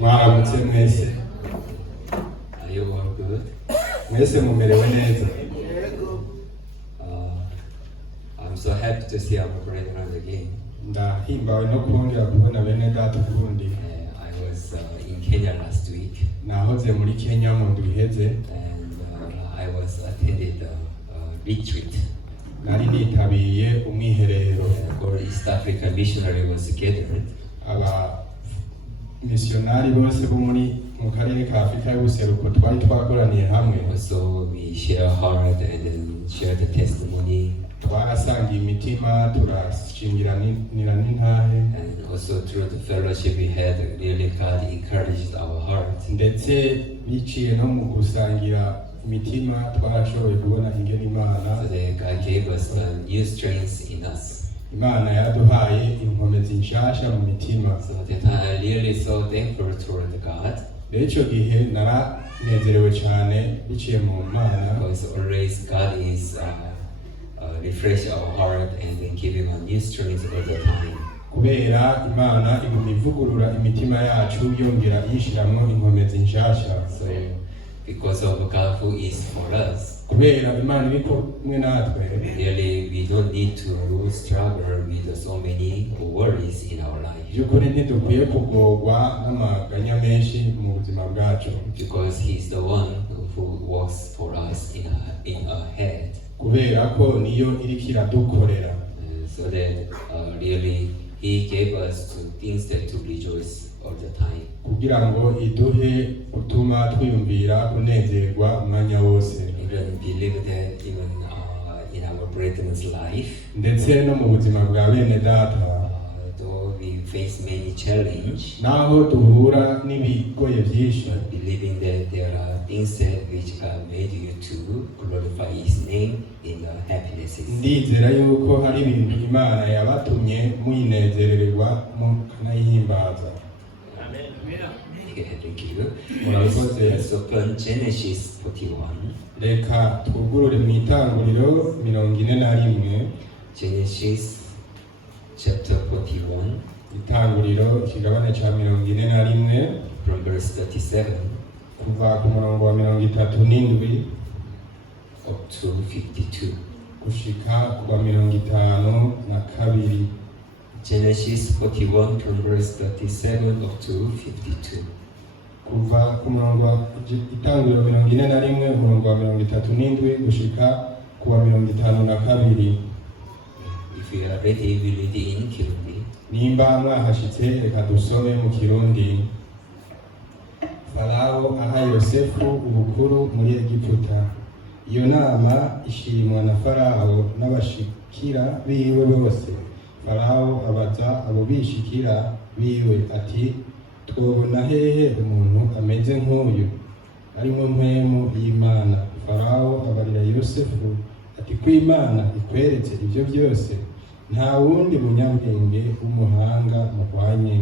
Mwaramutse mwese. Are you all good? Mwese mumerewe neza. I'm so happy to see our brethren again. Ndahimbawe no kongera kubona bene data Burundi. I was in Kenya last week. Nahoze muri Kenya mu ndwi iheze. And I was attended a retreat. Nari nitabiye umwiherero. All East African missionary was gathered. Aba missionari bose bo muri mu karere ka Afrika y'ubuseruko twari twakoraniye hamwe. So we share heart and then share the testimony. Twarasangiye imitima, turashingiranira n'intahe. And also through the fellowship we had, really God encouraged our heart. Ndetse biciye no mu gusangira imitima twarashoboye kubona ingene Imana. So that God gave us new strength in us. Imana yaduhaye inkomezi nshasha mu mitima. So that I really so thankful toward God. Ico gihe naranezerewe cyane biciye mu Mana. Because always God is refresh our heart and then giving us new strength all the time. Kubera Imana iguma ivugurura imitima yacu yongera yishiramwo inkomezi nshasha. So because of God who is for us. Kubera Imana iri kumwe natwe. Really we don't need to struggle with so many worries in our life. Byukuri ntidukwiye kugorwa n'amaganya menshi mu buzima bwacu. Because he is the one who works for us in our head. Kubera ko niyo iriko iradukorera. So that really he gave us things that to rejoice all the time. Kugira ngo iduhe utuma twiyumvira kunezerwa umwanya wose. Even believe that even in our brethren's life. Ndetse no mu buzima bwa bene data. Though we face many challenges. Naho duhura n'ibigoye byinshi. Believing that there are things that which God made you to glorify His name in the happinesses. Ndizera yuko hari ibintu Imana yabatumye mwinezererwa mukanayihimbaza. Amen. Thank you. So from Genesis 41. Reka twugurure mu Itanguriro 41. Genesis chapter 41. Itanguriro ikigabane ca 41. From verse 37. Kuva ku murongo wa 37 up to 52. Gushika kuwa 52. Genesis 41 from verse 37 up to 52. Kuva ku murongo wa Itanguriro 41 umurongo wa 37 gushika kuwa 52. If you are ready, we read in Kirundi. Nimba mwahashitse reka dusome mu Kirundi. Farao aha Yosefu ubukuru muri Egiputa. Iyo nama ishimwa na Farao n'abashikira biwe bose. Farao abaza abo bishikira biwe ati, twobona hehe umuntu ameze nk'uyu arimo mpwemu y'Imana? Farao abarira Yosefu ati, kw'Imana ikweretse ibyo byose, nta wundi munyabwenge w'umuhanga muhwanye.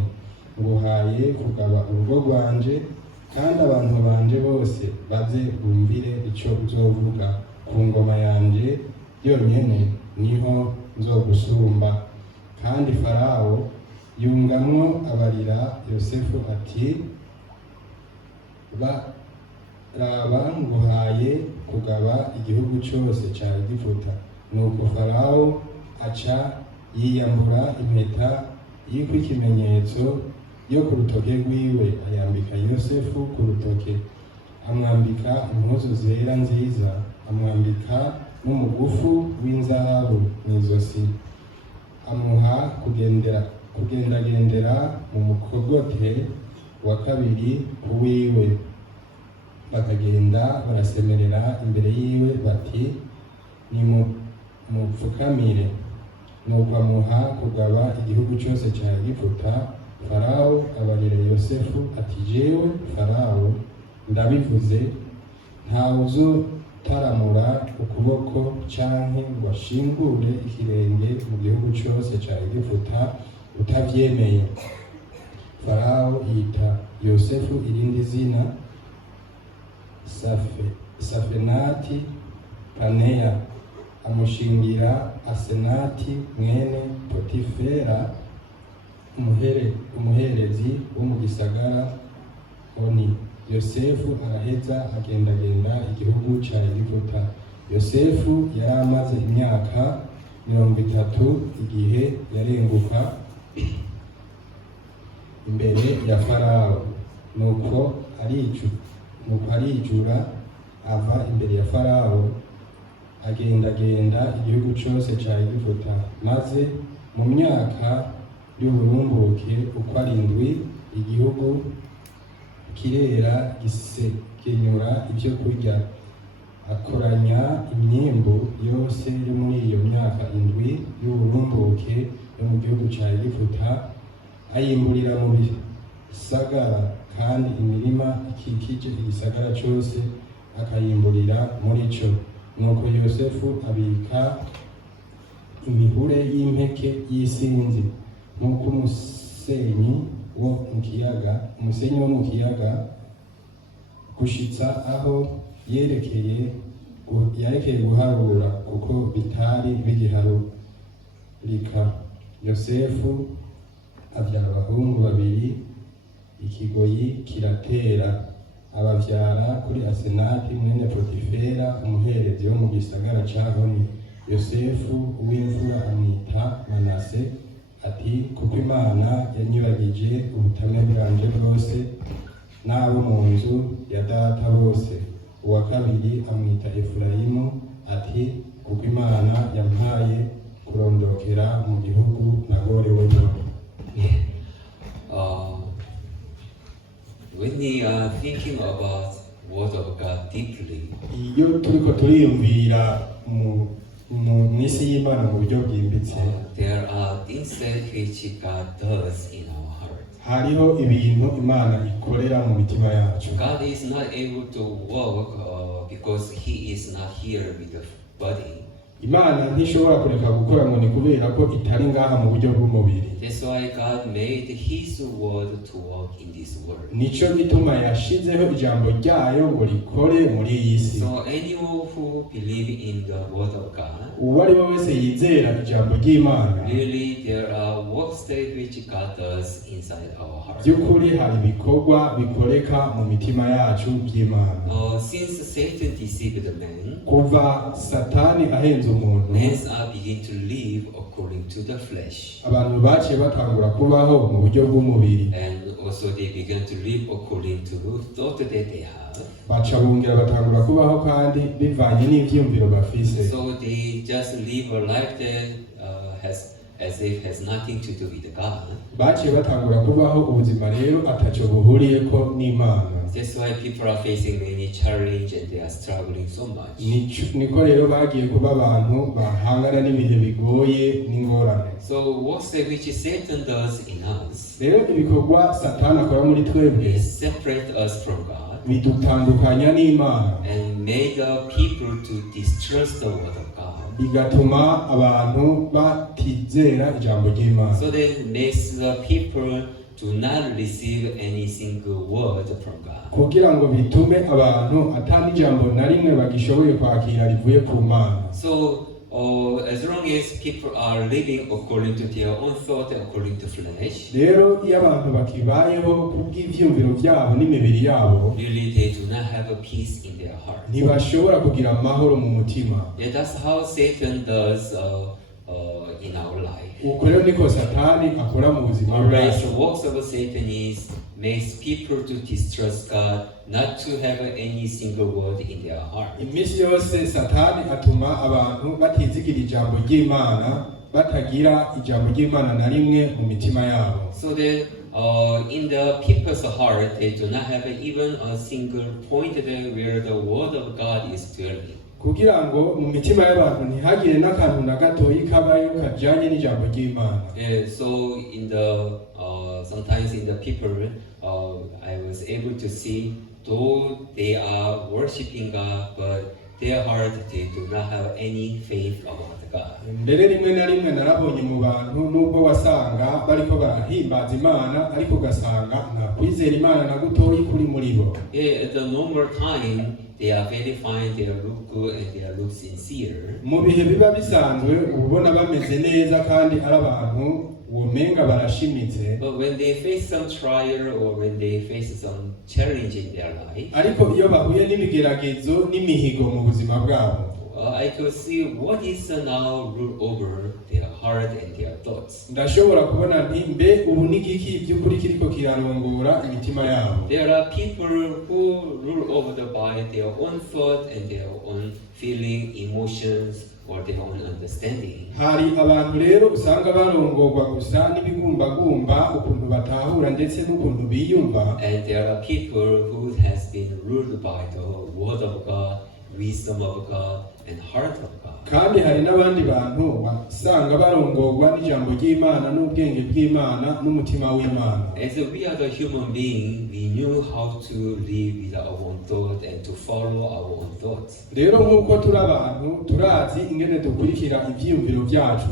Nguhaye kugaba urugo rwanje, kandi abantu banje bose baze bumvire icyo uzovuga. Ku ngoma yanje yonyene niho nzogusumba. Kandi Farao yungamwo abarira Yosefu ati, raba nguhaye kugaba igihugu cyose cya Egiputa. Nuko Farao aca yiyambura impeta y'iko ikimenyetso yo ku rutoke rwiwe, ayambika Yosefu ku rutoke, amwambika impuzu zera nziza, amwambika n'umugufu w'inzahabu mw'izosi, amuha kugendagendera mu mukogote wa kabiri wiwe. Bakagenda barasemerera imbere yiwe bati, nimupfukamire. Nuko amuha kugaba igihugu cyose cya Egiputa. Farao abarira Yosefu ati, jewe Farao ndabivuze, ntawe uzotaramura ukuboko canke ngo ashingure ikirenge mu gihugu cyose cya Egiputa utavyemeye. Farao yita Yosefu irindi zina Safenati Paneya, amushingira Asenati mwene Potifera umuherezi wo mu gisagara oni. Yosefu araheza agendagenda igihugu ca Egiputa. Yosefu yari amaze imyaka 30 igihe yarenguka imbere ya Farawo. Nuko arijura ava imbere ya Farawo agendagenda igihugu cose ca Egiputa. Maze mu myaka y'uburumbuke uko arindwi igihugu kirera gisekenyura ibyo kurya, akoranya imyimbu yose yo muri iyo myaka indwi y'uburumbuke yo mu gihugu ca Egiputa, ayimburira mu bisagara, kandi imirima ikikije igisagara cyose akayimburira muri cyo. Nuko Yosefu abika imihure y'impeke y'isinzi nk'uko umusenyi wo mu kiyaga gushitsa aho yerekeye guharura, kuko bitari bigiharurika. Yosefu abyara abahungu babiri, ikigoyi kiratera, abavyara kuri Asenati mwene Potifera umuherezi wo mu gisagara ca Honi. Yosefu uw'imfura amwita Manase, ati kuko Imana yanyibagije ubutame bwanje bwose n'abo mu nzu ya data bose. Uwa kabiri amwita Efurayimu, ati kuko Imana yampaye kurondokera mu gihugu nagorewemo. When we are thinking about Word of God deeply, iyo turiko turiyumvira mu isi y'Imana mu buryo bwimbitse, there are things that which God does in our heart. hariho ibintu Imana ikorera mu mitima yacu. God is not able to work because He is not here with the body. Imana ntishobora kureka gukora ngo ni kubera ko itari ngaha mu buryo bw'umubiri. That's why God made His word to work in this world. Nico gituma yashizeho ijambo ryayo ngo rikore muri iyi si. So anyone who believe in the word of God, uwo ari we wese yizera ijambo ry'Imana, really there are works that which God does inside our heart. by'ukuri hari ibikorwa bikoreka mu mitima yacu by'Imana. Since Satan deceived man, kuva Satani ahenze umuntu, men are begin to live according to the flesh. abantu baciye batangura kubaho mu buryo bw'umubiri, And also they began to live according to the thought that they have. baca bongera batangura kubaho kandi bivanye n'ivyumviro bafise. So they just live a life that as if has nothing to do with God. Baciye batangura kubaho ubuzima rero ataco buhuriyeko n'Imana. That's why people are facing many challenges and they are struggling so much. Niko rero bagiye kuba abantu bahangana n'ibihe bigoye n'ingorane. So what's that which Satan does in us? Rero ibikorwa Satani akora muri twebwe He separate us from God bidutandukanya n'Imana, and made the people to distrust the word of God. bigatuma abantu batizera ijambo ry'Imana. So that makes the people to not receive any single word from God. kugira ngo bitume abantu atari ijambo na rimwe bagishoboye kwakira rivuye ku Mana. So as long as people are living according to their own thought, according to flesh, Rero iyo abantu bakibayeho kubw'ivyumviro vyabo n'imibiri yabo, really they do not have a peace in their heart. ntibashobora kugira amahoro mu mutima. Yeah, that's how Satan does in our life. Uko rero niko Satani akora mu buzima Always the bwacu. works of Satan is makes people to distrust God, not to have any single word in their heart. Imisi yose Satani atuma abantu batizigira ijambo ry'Imana, batagira ijambo ry'Imana na rimwe mu mitima yabo. So that in the people's heart, they do not have even a single point there where the word of God is dwelling. Kugira ngo mu mitima y'abantu ntihagire n'akantu na gatoyi kabayo kajanye n'ijambo ry'Imana. Yeah, so in the sometimes in the people, I was able to see though they are worshiping God, but their heart they do not have any faith about God. Mbere rimwe na rimwe narabonye mu bantu nubwo wasanga bariko barahimbaza Imana, ariko ugasanga nta kwizera Imana na gutoyi kuri muri bo. Yeah, at the normal time, they are very fine, they look good, and they look sincere. Mu bihe biba bisanzwe ubona bameze neza kandi ari abantu womenga barashimitse, but when they face some trial or when they face some challenge in their life, ariko iyo bahuye n'ibigeragezo n'imihigo mu buzima bwabo, I could see what is now rule over their heart and their thoughts. ndashobora kubona nti mbe ubu n'igiki by'ukuri kiriko kirarongora imitima yabo. There are people who rule over by their own thought and their own feeling, emotions, or their own understanding. Hari abantu rero usanga barongorwa gusa n'ibigumbagumba ukuntu batahura ndetse n'ukuntu biyumva, And there are people who has been ruled by the word of God, wisdom of God, and heart of God. kandi hari n'abandi bantu basanga barongorwa n'ijambo ry'Imana n'ubwenge bw'Imana n'umutima w'Imana. As we are the human being, we knew how to live with our own thought and to follow our own thoughts. Rero nk'uko turi abantu turazi ingene dukurikira ivyiyumviro byacu,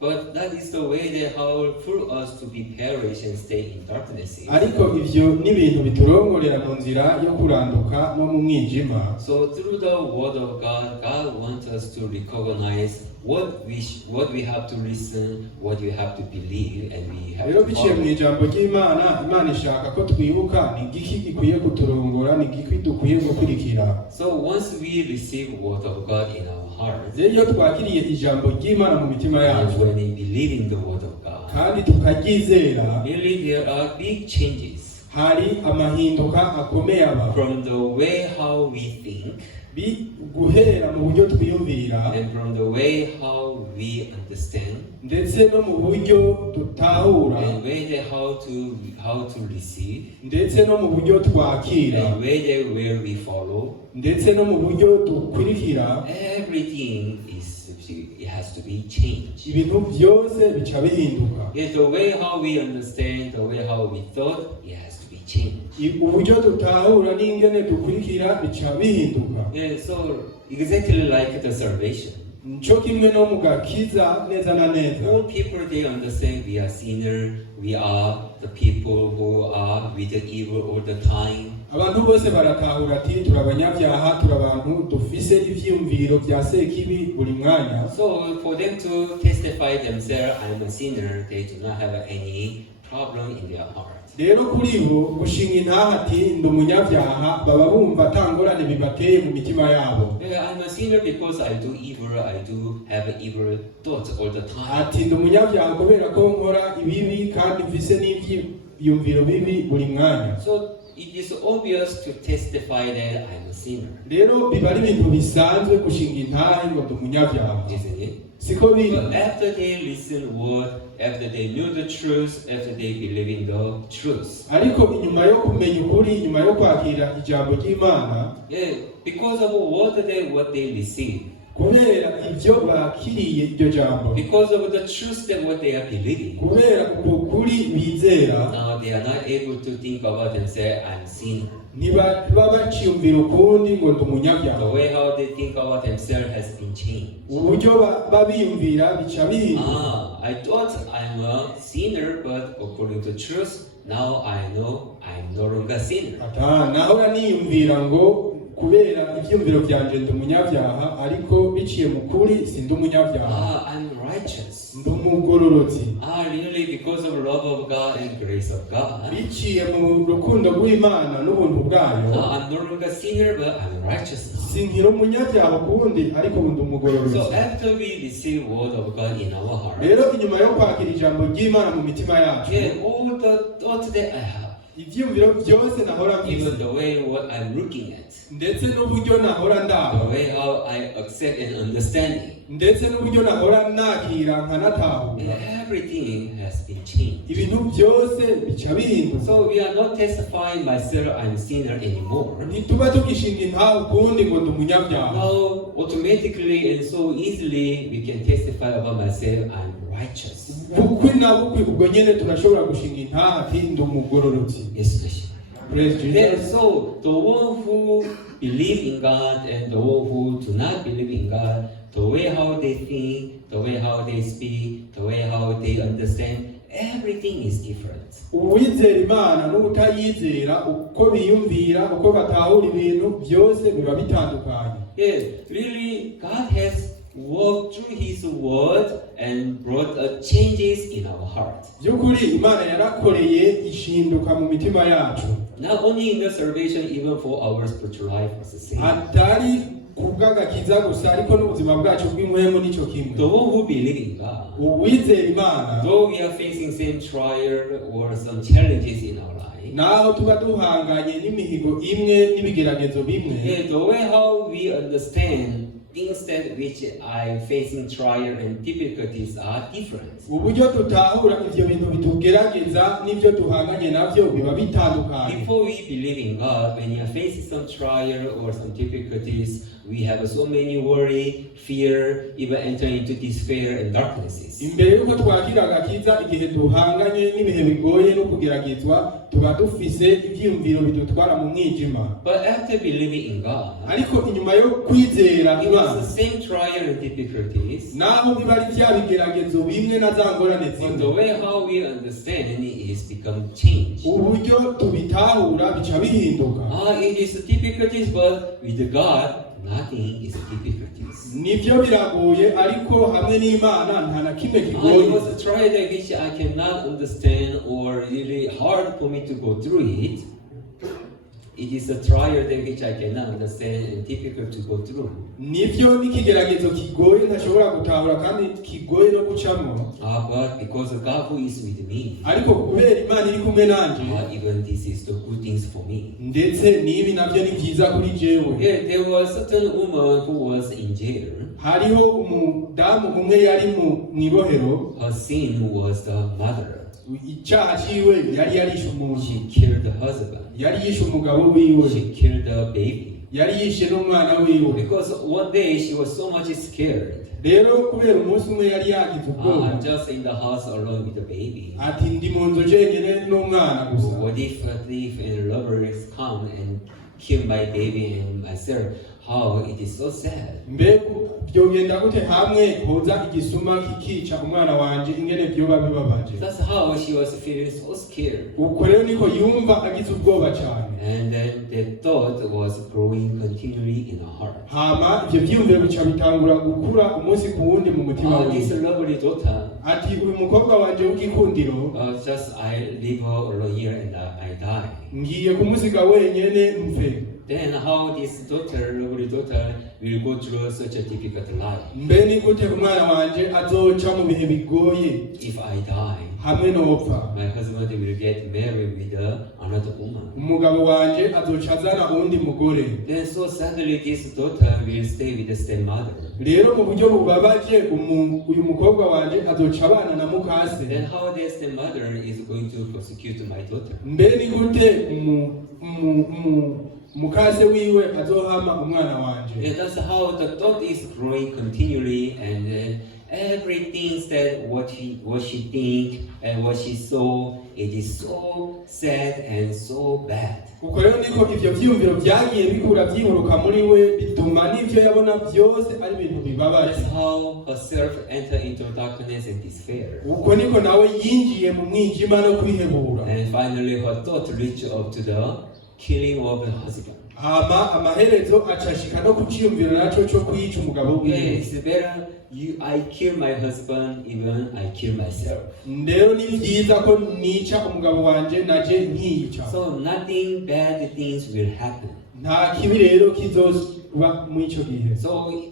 But that is the way they have for us to be perish and stay in darkness. ariko ivyo n'ibintu biturongorera mu nzira yo kuranduka no mu mwijima. So through the word of God, God wants us to recognize what we have to listen, what we have to believe, and we have Rero to biciye mu follow. ijambo ry'Imana, Imana ishaka ko twibuka ni igiki gikwiye kuturongora, ni igiki dukwiye gukurikira. So once we receive word of God in our heart, Rero iyo twakiriye ijambo ry'Imana mu mitima and yacu when we believe in the word of God, kandi tukaryizera, really there are big changes hari amahinduka akomeye aba from the way how we think guhera mu buryo twiyumvira and from the way how we understand ndetse no mu buryo dutahura and how to receive ndetse no mu buryo twakira and where we follow. ndetse no mu buryo dukurikira. Everything it has to be changed. Ibintu byose bica bihinduka. Yes, the way how we understand, the way how we thought, it has to be changed. Uburyo dutahura n'ingene dukurikira bica bihinduka. Yeah, so exactly like the salvation. Nico kimwe no mu gakiza neza na neza. All people they understand we are sinners, we are the people who are with the evil all the time. Abantu bose baratahura ati turabanyabyaha, turabantu dufise ivyumviro bya sekibi buri mwanya. So for them to testify themselves, I am a sinner, they do not have any problem in their heart. Rero kuri bo gushinga intaha ati ndi umunyabyaha, baba bumva atangorane bibateye mu mitima yabo. Yeah, I'm a sinner because I do evil, I do have evil thoughts all the time. Ati ndi umunyabyaha kubera ko nkora ibibi kandi mfise n'ivyumviro bibi buri mwanya. So it is obvious to testify that I'm a sinner. Rero biba ari ibintu bisanzwe gushinga intahe ngo ndi umunyabyaha. Isn't it? Siko biri. But after they listen word, after they knew the truth, after they believe in the truth. Ariko inyuma yo kumenya ukuri, inyuma yo kwakira ijambo ry'Imana, Yeah, because of what they receive. kubera ibyo bakiriye iryo jambo, Because of the truth that what they are believing. kubera uko kuri bizera, Now they are not able to think about themselves, I'm sinner. ntibaba baciyumvira ukundi ngo ndi The umunyabyaha. way how they think about themselves has been changed. Uburyo babiyumvira bica bihinduka. I thought I'm a sinner, but according to truth, now I know I'm no longer sinner. Nahora niyumvira ngo kubera ibyumviro byanje ndi umunyabyaha, ariko biciye mu kuri si ndi umunyabyaha, I'm righteous. ndi umugororotsi. Really because of love of God and grace of God. Biciye mu rukundo rw'Imana n'ubuntu bwayo, I'm no longer sinner, but I'm righteous now. sinkira umunyabyaha kundi ariko ndi umugororotsi. So after we receive word of God in our heart, Rero inyuma yo kwakira ijambo ry'Imana mu mitima yacu, all the thoughts that I have, ivyumviro byose nahora mfise, even the way what I'm looking at, ndetse n'uburyo nahora the ndaba, way how I accept and understand it, ndetse n'uburyo nahora nakira nkanatahura, everything has been changed. ibintu byose bica bihinduka. So we are not testifying myself I'm a sinner anymore. Ntituba tugishinga intahe ukundi ngo ndi umunyabyaha. Now automatically and so easily we can testify about myself I'm righteous. Bukwi na bukwi ubwo nyene turashobora gushinga intahe ati ndi umugororotsi. Yes, Lord. Praise Then, Jesus. so the one who believe in God and the one who do not believe in God, the way how they think, the way how they speak, the way how they understand, everything is different. Uwizera Imana n'utayizera, uko biyumvira, uko batahura ibintu byose biba bitandukanye. Yes, really, God has walked through His Word and brought changes in our heart. by'ukuri imana yarakoreye ishinduka mu mitima yacu, Not only in the salvation, even for our spiritual life as the same. atari kubw'agakiza gusa ariko n'ubuzima bwacu bw'impwemu nicyo kimwe. Those who believe in God, uwizera imana, though we are facing same trial or some challenges in our life, naho tuba duhanganye n'imihigo imwe n'ibigeragezo bimwe, the way how we understand things that which I facing trial and difficulties are different. uburyo tutahura ivyo bintu bitugerageza n'ivyo duhanganye navyo biba bitandukanye. Before we believe in God, when you are facing some trial or some difficulties, we have so many worry, fear, even enter into despair and darknesses. Imbere yuko twakira agakiza, igihe duhanganye n'ibihe bigoye no kugeragezwa, tuba dufise ivyiyumviro bidutwara mu mwijima. But after believing in God, ariko inyuma yo kwizera it Imana, was the same trial and difficulties. naho biba ari vya bigeragezo bimwe na za ngorane But the zimwe, way how we understand it is become changed. uburyo tubitahura bica bihinduka. It is difficulties, but with God, nothing is difficulties. Nivyo biragoye, ariko hamwe n'Imana nta na kimwe It kigoye. was a trial that which I cannot understand or really hard for me to go through it. It is a trial that which I cannot understand and difficult to go through. Nivyo n'ikigeragezo kigoye ntashobora gutahura kandi kigoye no gucamo, But because of God who is with me, ariko kubera Imana iri kumwe nanje, even this is the good things for me. ndetse n'ibi navyo ni vyiza kuri jewe. There was a certain woman who was in jail. Hariho umudamu umwe yari mu ibohero, Her sin was the mother. icaha ciwe yari yarishe umuntu, She killed the husband. yari yishe umugabo wiwe, She killed the baby. yari yishe n'umwana wiwe. Because one day she was so much scared. Rero kubera umunsi umwe yari yagize ubwoba, I'm just in the house alone with the baby. ati ndi mu nzu jenyene n'umwana gusa. What if a thief and robbers come and kill my baby and myself? How it is so sad. Mbega byogenda gute hamwe hoza igisuma kikica umwana wanje, ingene vyoba bibabaje. That's how she was feeling so scared. Uko rero niko yumva agize ubwoba cyane. And then the thought was growing continually in her heart. Hama ivyo vyiyumviro bica bitangura gukura umunsi ku wundi mu mutima This wiwe. lovely daughter, Ati uyu mukobwa wanje w'igikundiro, just I leave her alone here and I die. ngiye kumusiga wenyene mfe. Then how this daughter, lovely daughter, will go through such a difficult life? Mbe ni gute umwana wanje azoca mu bihe bigoye If I die, hamwe nopfa? my husband will get married with another woman. Umugabo wanje azoca azana uwundi mugore. Then so suddenly this daughter will stay with the stepmother. Rero mu buryo bubabaje uyu mukobwa wanje azoca abana na mukase. Then how the stepmother is going to persecute my daughter? Mbe ni gute mukase wiwe azohama umwana wanje? Yeah, that's how the thought is growing continually, and everything that what she think and what she saw, it is so sad and so bad. Uko rero niko ivyo vyiyumviro vyagiye bikura vyiburuka muri we, bituma n'ivyo yabona vyose ari ibintu bibabaje. That's how herself enter into darkness and despair. Uko niko nawe yinjiye mu mwijima no kwihebura. And finally her thought reached up to the killing of the husband. Hama amaherezo acashika no kuciyumvira naco co kwica umugabo wiwe. Yeah, it's better I kill my husband, even I kill myself. Ndero ni vyiza ko nica umugabo wanje naje nkica. So nothing bad things will happen. Nta kibi rero kizoba mu ico gihe. So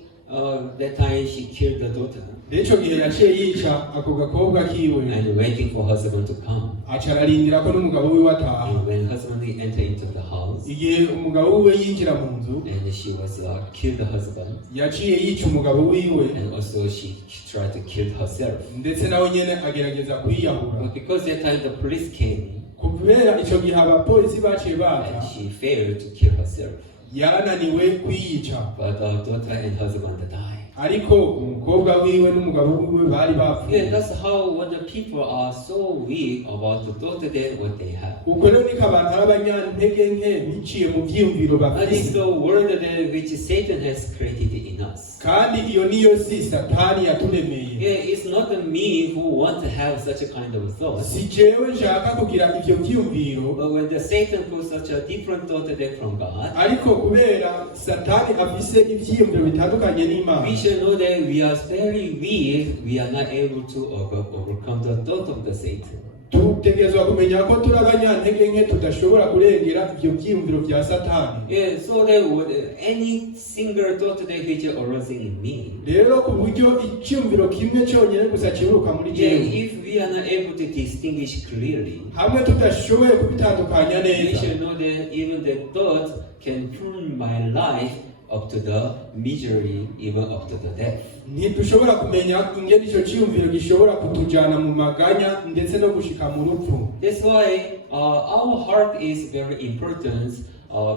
that time she killed the daughter. Ico gihe yaciye yica ako gakobwa kiwe, And waiting for husband to come. aca ararindira ko n'umugabo wiwe ataha. And when husband entered into the house, Igihe umugabo wiwe yinjira mu nzu, and she was killed the husband, yaciye yica umugabo wiwe, and also she tried to kill herself. ndetse nawe nyene agerageza kwiyahura. But because that time the police came, Kubera ico gihe abapolisi baciye and baza, she failed to kill herself. yarananiwe kwiyica. But her daughter and husband died. Ariko umukobwa wiwe n'umugabo wiwe bari Yeah, bapfuye. that's how when the people are so weak about the daughter than what they have. Uko rero niko abantu ari abanyantege nke biciye mu vyiyumviro That is bafise. the world that which Satan has created in us. us. kandi iyo niyo si satani yaturemeye. Yeah, it's not me who want to have such a kind of thought. Si jewe nshaka kugira ivyo vyiyumviro, But when the Satan puts such a different thought there from God, ariko kubera satani afise ivyiyumviro bitandukanye n'Imana, we should know that we are very weak. We are not able to overcome the thought of the Satan. tutegerezwa kumenya ko turi abanyantege nke tudashobora kurengera ivyo vyiyumviro vya satani. Yeah, so that any single thought that which is arising in me. Rero ku buryo icyumviro kimwe cyonyine gusa kiburuka muri Yeah, jewe, if we are not able to distinguish clearly, hamwe tudashoboye kubitandukanya we neza, should know that even the thought can turn my life up to the misery, even up to the death. ntidushobora kumenya ingene icyo cyiyumviro gishobora kutujyana mu maganya ndetse no gushika mu rupfu. That's why our heart is very important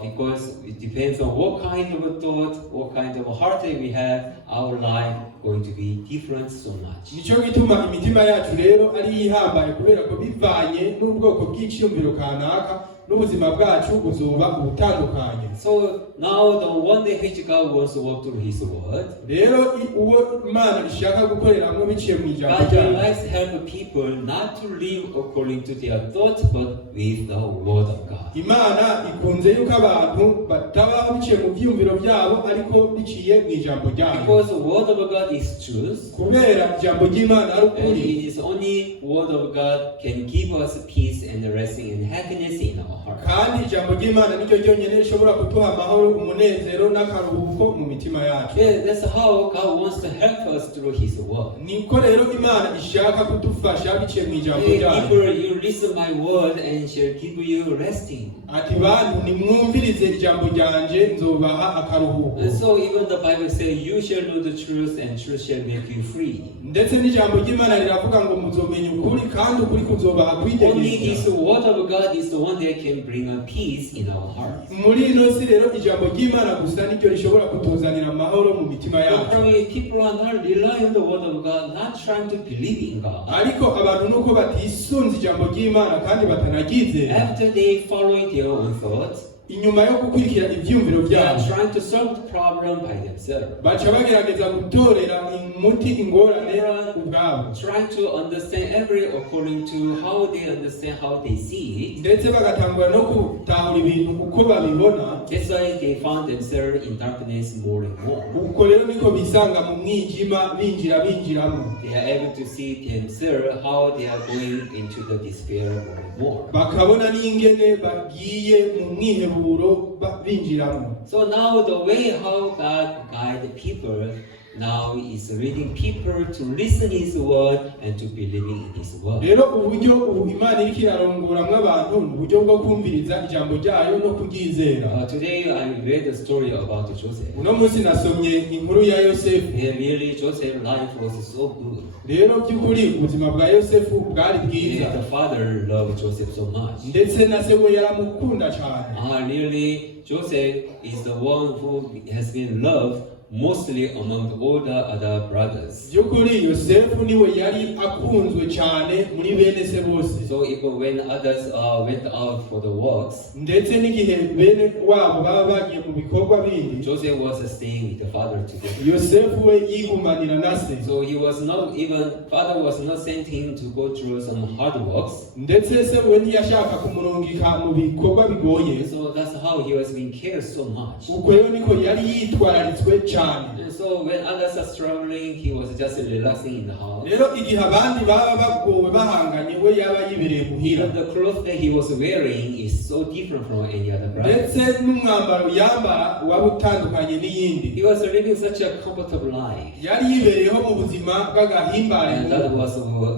because it depends on what kind of a thought, what kind of a heart that we have, our life going to be different so much. Nicyo gituma imitima yacu rero ari ihambaye, kubera ko bivanye n'ubwoko bw'icyiyumviro kanaka n'ubuzima bwacu buzuba ubutandukanye. So now the one day which God wants to walk through His word, rero uwo Imana ishaka gukoreramwo biciye mu ijambo God ryayo, likes to help people not to live according to their thoughts, but with the word of God. Imana ikunze yuko abantu batabaho biciye mu byiyumviro byabo ariko biciye mu ijambo ryayo, Because the word of God is truth, kubera ijambo ry'Imana ari and ukuri, it is only word of God can give us peace and resting and happiness in our heart. kandi ijambo ry'Imana nicyo ryonyine rishobora kuduha amahoro, umunezero n'akaruhuko mu mitima yacu. Yeah, that's how God wants to help us through His word. Niko rero Imana ishaka kudufasha biciye mu ijambo Hey, ryayo. people, you listen my word and shall give you resting. Ati bantu nimwumvirize ijambo ryanje nzobaha akaruhuko. And so even the Bible says, you shall know the truth and truth shall make you free. Ndetse n'ijambo ry'Imana riravuga ngo muzomenya ukuri kandi ukuri kuzobaha Only kwitegeka. this word of God is the one that can bring a peace in our heart. Muri ino si rero ijambo ry'Imana gusa nicyo rishobora kutuzanira amahoro mu mitima But yacu. probably people are not relying on the word of God, not trying to believe in God. Ariko abantu nuko batisunze ijambo ry'Imana kandi batanagize, After they following their own thoughts, inyuma yo gukurikira ivyumviro they are byabo trying to solve the problem by themselves. baca bagerageza gutorera umuti ingorane ubwabo, Trying to understand every according to how they understand, how they see it. ndetse bagatangura no gutahura ibintu uko babibona. That's why they found themselves in darkness more and more. Uko rero niko bisanga mu mwijima binjiramo, They are able to see themselves how they are going into the despair more and more. bakabona n'ingene bagiye mu mwiheburo binjiramo. So now the way how God guides people now is leading people to listen His word and to believing in His word. Rero uburyo ubu Imana iriko irarongoramwo abantu ni uburyo bwo kumviriza ijambo ryayo no kuryizera. Today I read a story about Joseph. Uno munsi nasomye inkuru ya Yosefu. Yeah, really, Joseph's life was so good. Rero by'ukuri ubuzima bwa Yosefu bwari bwiza, Yeah, the father loved Joseph so much. ndetse na se we yaramukunda cyane. Really, Joseph is the one who has been loved mostly among all the other brothers. By'ukuri Yosefu niwe yari akunzwe cyane muri bene se bose, So even when others went out for the works, ndetse n'igihe bene wabo baba bagiye mu bikorwa bindi, Joseph was staying with the father together. Yosefu we yigumanira na se, So he was not even, father was not sent him to go through some hard works. ndetse se we ntiyashaka kumurungika mu bikorwa bigoye. So that's how he was being cared so much. Uko rero niko yari yitwararitswe cyane. And so when others are struggling, he was just relaxing in the house. Rero igihe abandi baba bagowe bahanganye, we yaba yibereye muhira, Even the clothes that he was wearing is so different from any other brother. ndetse n'umwambaro yambara waba utandukanye n'iyindi. He was living such a comfortable life. Yari yibereyeho mu buzima bw'agahimbare, And that was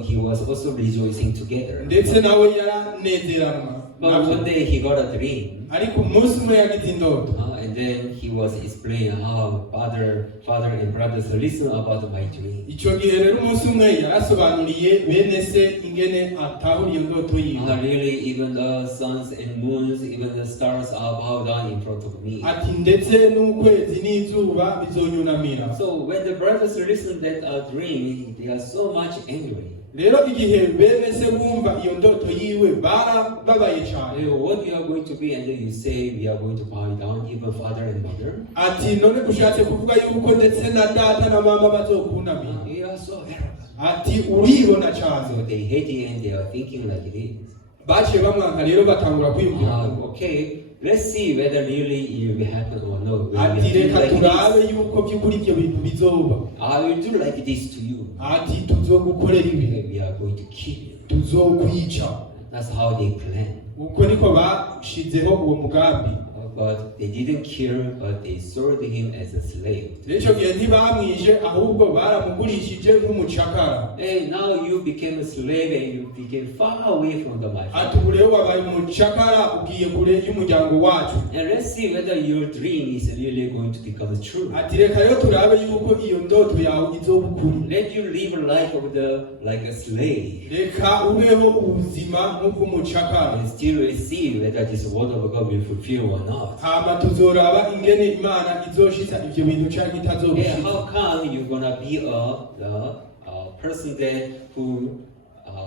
he was also rejoicing together. ndetse nawe yaranezeranwa. But one day he got a dream. Ariko umunsi umwe yagize indoto, And then he was explaining how father and brothers listen about my dream. icyo gihe rero umunsi umwe yarasobanuriye bene se ingene atahura iyo ndoto yiwe. Really, even the suns and moons, even the stars are bowed down in front of me. Ati ndetse n'ukwezi n'izuba bizonyunamira. So when the brothers listen that dream, they are so much angry. rero igihe bene se bumva iyo ndoto yiwe barababaye cyane. What you are going to be, and then you say we are going to bow down even father and mother. Ati none gushatse kuvuga yuko ndetse na data na mama bazokunamira. You are so arrogant. Ati uribona cyane. So they hate it and they are thinking like this. Baciye bamwanka rero batangura kwiyumvira. Okay, let's see whether really it will happen or no. Ati reka turabe yuko by'ukuri ibyo bintu bizoba. I will do like this to you. Ati tuzogukorera ibi. We are going to kill you. Tuzokwica. That's how they plan. Uko niko bashizeho uwo mugambi. But they didn't kill, but they sold him as a slave. Rero gihe ntibamwishe ahubwo baramugurishije nk'umucakara. Hey, now you became a slave and you became far away from the my Ati rero wabaye umucakara ugiye kure y'umuryango wacu. And let's see whether your dream is really going to become true. Ati reka rero turabe yuko iyo ndoto yawe izoba ukuri. Let you live a life of like a slave. Reka ubeho ubuzima nk'umucakara. And still see whether this word of God will fulfill or not. Hama tuzoraba ingene Imana izoshitsa ivyo bintu canke itazoshitsa. How come you're gonna be a person that who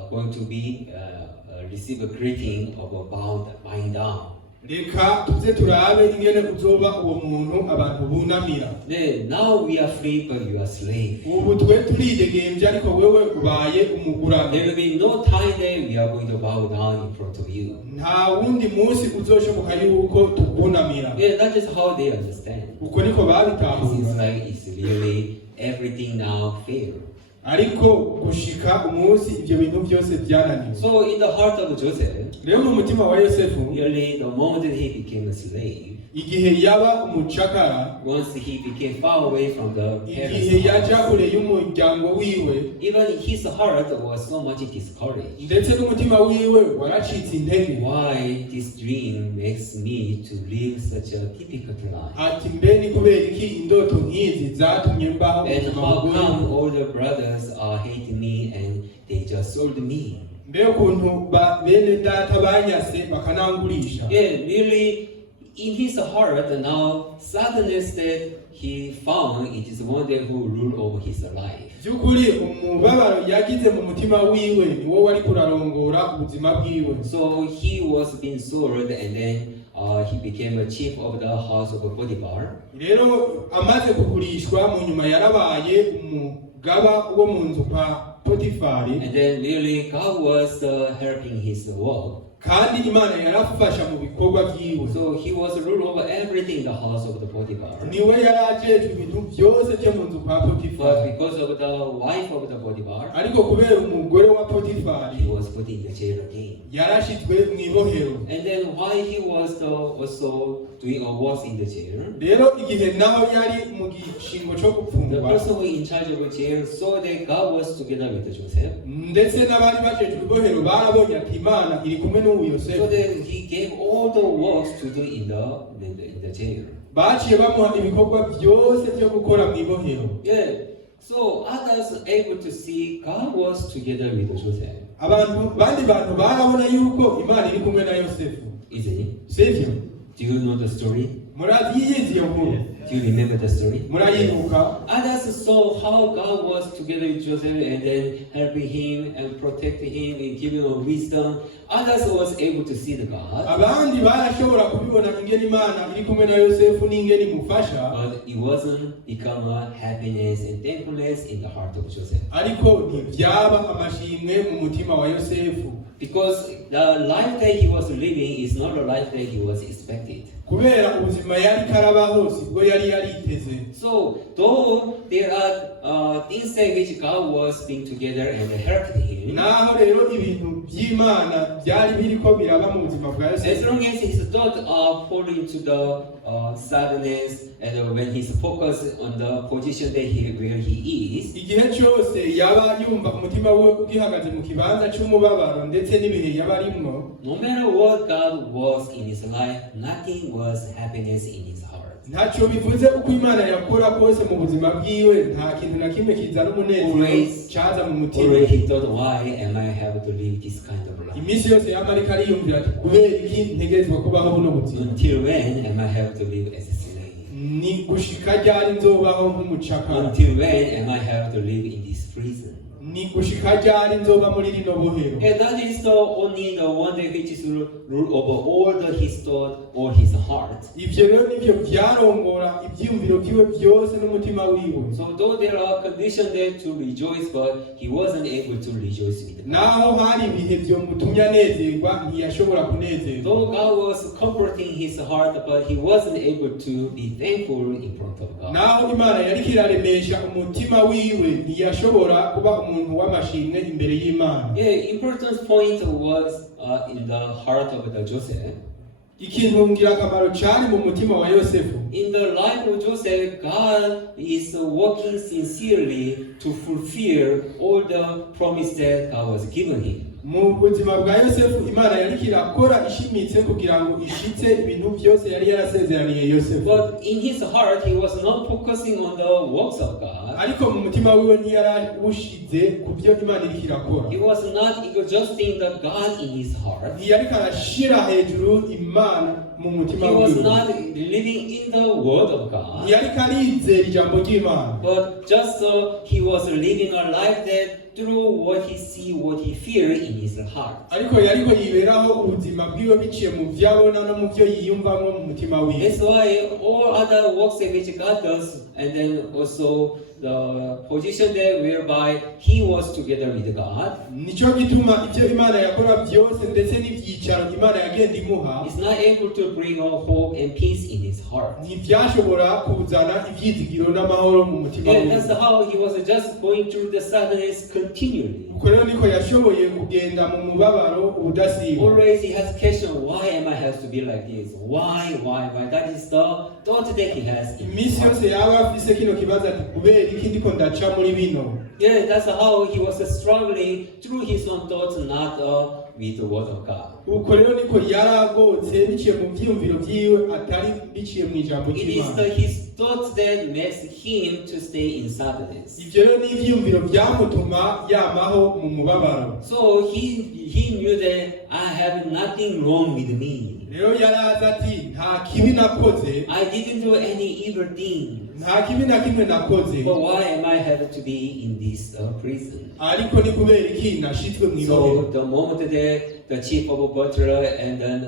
going to be receive a greeting of a bowing down? Reka tuze turabe ingene uzoba uwo muntu abantu bunamira. Now we are free, but you are slave. Ubu twe turidegembye ariko wewe ubaye umugurano. There will be no time that we are going to bow down in front of you. Nta wundi munsi uzoshoboka yuko tukunamira. That is how they understand. Uko niko babitahura. It's like it's really everything now fail. Ariko gushika umunsi ivyo bintu byose byananiwe. So in the heart of Joseph, rero mu mutima wa Yosefu, really the moment he became a slave, igihe yaba umucakara, once he became far away from the parents, igihe yaja kure y'umuryango wiwe, even his heart was so much discouraged. ndetse n'umutima wiwe waracitse intege. Why this dream makes me to live such a difficult life? Ati mbe ni kubera iki indoto nk'izi zatumye mbaho. And how come all the brothers are hating me and they just sold me? Mbe ukuntu bene data banyase bakanangurisha. Really, in his heart now, sadness that he found, it is one that who rule over his life. Byukuri umubabaro yagize mu mutima wiwe ni wo wari kurarongora ubuzima bwiwe. So he was being sold, and then he became a chief of the house of Potiphar. Rero amaze kugurishwa mu nyuma yarabaye umugaba wo mu nzu kwa Potifari. And then really God was helping his work. Kandi Imana yarafasha mu bikorwa byiwe. So he was rule over everything in the house of the Potiphar. Niwe yarajejwe ibintu byose byo mu nzu kwa Potifari. But because of the wife of the Potiphar, ariko kubera umugore wa Potifari, he was put in the jail again. yarashitwe mu ibohero. And then why he was also doing a work in the jail? Rero igihe naho yari mu gishingo cyo The gupfungwa, person who in charge of the jail saw that God was together with Joseph. ndetse n'abari bajejwe ibohero barabonye ati Imana iri kumwe n'uwo So Yosefu. then he gave all the works to do in the jail. Baciye bamuha ibikorwa byose byo gukora mu ibohero. So others able to see God was together with Joseph. Bandi bantu barabona yuko Imana iri kumwe na Yosefu. Isn't it? Sivyo? Do you know the story? Murayizi iyo nkuru? Do you remember the story? Murayibuka? Others saw how God was together with Joseph and then helping him and protecting him and giving him wisdom. Others was able to see the God. Abandi barashobora kubibona ingene Imana iri kumwe na Yosefu n'ingene imufasha. But it wasn't become a happiness and thankfulness in the heart of Joseph. Ariko ntibyaba amashimwe mu mutima wa Yosefu. Because the life that he was living is not a life that he was expected. Kubera ubuzima yari karabaho sibwo yari yariteze. So though there are things that which God was being together and helped him, Naho rero ibintu by'Imana byari biriko biraba mu buzima bwa as Yosefu. long as his thoughts are falling into the sadness, and when he's focused on the position that where he is, Igihe cyose yaba yumva umutima we ugihagaze mu kibanza cy'umubabaro ndetse n'ibihe yaba arimwo, no matter what God was in his life, nothing was happiness in his heart. ntacyo bivuze uko Imana yakora kose mu buzima bwiwe, nta kintu na kimwe kizana umunezero cyaza mu mutima. Already he thought, why am I have to live this kind of life? Iminsi yose yaba ariko ariyumvira ati kubera iki ntegerezwa kubaho buno buzima. Until when am I have to live as a slave? Ni gushika ryari nzobaho nk'umucakara? Until when am I have to live in this prison? ni gushika ryari nzoba muri rino bohero. And that is the only the one that which is rule over all the his thought or his heart. Ivyo rero nivyo vyarongora ivyiyumviro vyiwe byose n'umutima wiwe. So though there are conditions there to rejoice, but he wasn't able to rejoice with them. Naho hari ibihe vyo mutumye anezerwa ntiyashobora kunezerwa. Though God was comforting his heart, but he wasn't able to be thankful in front of God. Naho Imana yariko iraremesha umutima wiwe ntiyashobora kuba umuntu w'amashimwe imbere y'Imana. Yeah, important point was in the heart of the Joseph. Ikintu ngirakamaro cyane mu mutima wa Yosefu. In the life of Joseph, God is working sincerely to fulfill all the promise that God was given him. Mu buzima bwa Yosefu Imana yariko irakora ishimitse kugira ngo ishitse ibintu byose yari yarasezeraniye Yosefu. But in his heart, he was not focusing on the works of God. Ariko mu mutima wiwe ntiyarabushize ku byo Imana iriko irakora. He was not adjusting the God in his heart. Ntiyariko arashira hejuru Imana mu mutima He wiwe. was not living in the word of God. Ntiyariko arizera ijambo ry'Imana. But just he was living a life that through what he see, what he fear in his heart. Ariko yariko yiberaho ubuzima bwiwe biciye mu vyabona no mu byo yiyumvamo mu mutima wiwe. That's why all other works in which God does, and then also the position there whereby he was together with God. Nico gituma ivyo Imana yakora byose ndetse n'ivyicaro Imana yagenda imuha. Is not able to bring a hope and peace in his heart. Ntivyashobora kuzana ivyizigiro n'amahoro mu mutima And wiwe. that's how he was just going through the sadness continually. Uko rero niko yashoboye kugenda mu mubabaro ubudasiba. Always he has question, why am I have to be like this? Why? That is the thought that he has in his Imisi heart. yose yaba afise kino kibazo ati kubera iki ndiko ndaca muri bino. Yeah, that's how he was struggling through his own thoughts, not with the word of God. Uko rero niko yaragotse biciye mu vyiyumviro vyiwe atari biciye mu ijambo It is ry'Imana. his thoughts that makes him to stay in sadness. Ivyo rero ni ivyiyumviro vyamutuma yamaho mu mubabaro. So he knew that I have nothing wrong with me. Rero yaraza ati nta kibi nakoze, I didn't do any evil thing. nta kibi na kimwe nakoze, But why am I have to be in this prison? ariko ni kubera iki nashitswe mu ibohero. So the moment that the chief of a butler and then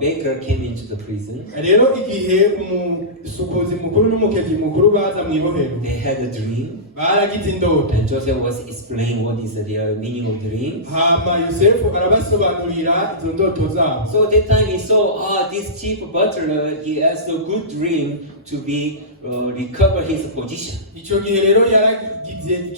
baker came into the prison, Rero igihe umusukuzi mukuru n'umukezi mukuru baza mu ibohero, they had a dream. baragize indoto. And Joseph was explaining what is the meaning of dreams. Hama Yosefu arabasobanurira izo ndoto zabo. So that time he saw, this chief butler, he has a good dream to be recover his position. Ico gihe rero yaragize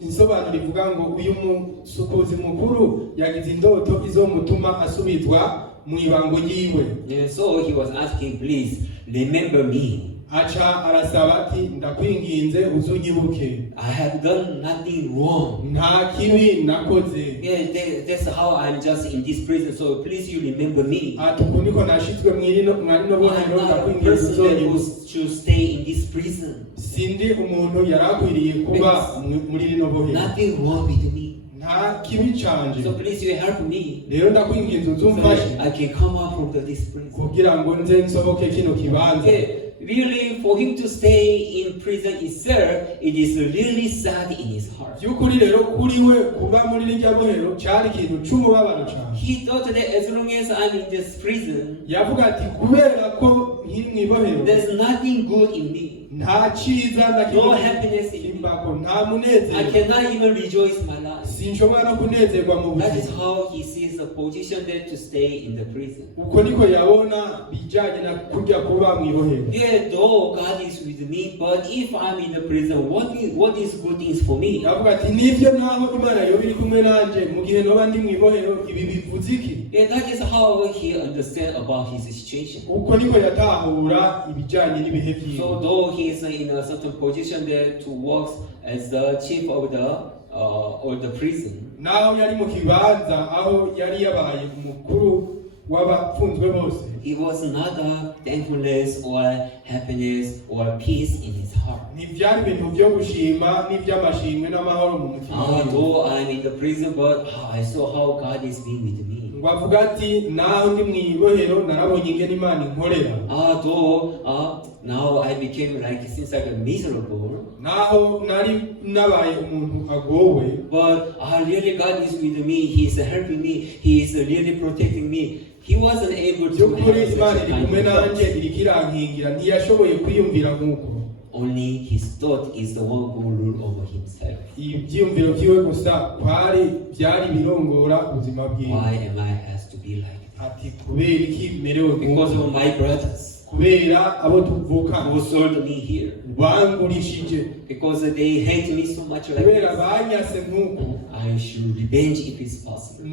insobanuro ivuga ngo uyu musukuzi mukuru yagize indoto izomutuma asubizwa mu ibango ryiwe. And so he was asking, please remember me. Aca arasaba ati ndakwinginze uzunyibuke. I have done nothing wrong. Nta kibi nakoze. Yeah, that's how I'm just in this prison. So please you remember me. Ati uku niko nashitswe mwirino bohero I'm not a ndakwinginze person that uzonyibuke. should stay in this prison. Sindi umuntu yarakwiriye kuba muri rino bohero. Nothing wrong with me. Nta kibi canje. So please you help me. Rero ndakwinginze So uzumfashe I can come out from this prison. kugira ngo nze nsohoke kino kibanza. Yeah, really for him to stay in prison itself, it is really sad in his heart. Byukuri rero kuri we kuba muri rya bohero cyari ikintu cy'umubabaro cyane. He thought that as long as I'm in this prison, Yavuga ati kubera ko nkiri mu ibohero there's nothing good in me. nta cyiza na No happiness in me. kimbako nta I munezero. cannot even rejoice my life. Sinshobora no kunezerwa mu That is buzima. how he sees the position there to stay in the prison. Uko niko yabona bijyanye na kujya kuba mu ibohero. Yeah, though God is with me, but if I'm in the prison, what is good things for me? Yavuga ati nibyo naho Imana yoba iri kumwe nanje mu gihe noba ndi mu ibohero ibi bivuze iki? And that is how he understands about his situation. Uko niko yatahura ibijyanye n'ibihe byiwe. So though he is in a certain position there to work as the chief of the prison, Naho yari mu kibanza aho yari yabaye umukuru w'abafunzwe bose. he was not a thankfulness or happiness or peace in his heart. Ntibyari ibintu byo gushima n'iby'amashimwe n'amahoro mu mutima wiwe. Though I'm in the prison, but I saw how God is being with me. Ngo wavuga ati naho ndi mwibohero narabonye ingene Imana inkorera. Though now I became like seems like a miserable. Naho nari nabaye umuntu agowe. But really God is with me. He is helping me. He is really protecting me. He wasn't able to have such a kind of thoughts. Only his thought is the one who rule over himself. Why am I has to be like that? Because of my brothers who sold me here. Because they hate me so much like this. I should revenge if it's possible.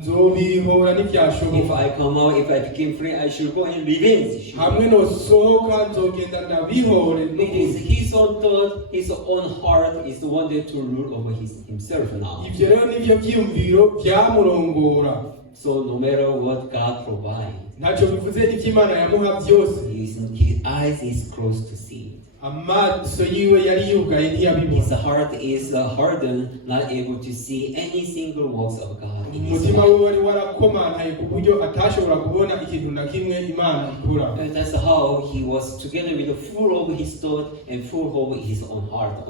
If I come out, if I became free, I should go and revenge. It is his own thought, his own heart is the one that to rule over himself now. So no matter what God provides, his eyes is closed to see. His heart is hardened, not able to see any single works of God in his life. And that's how he was together with the full of his thought and full of his own heart.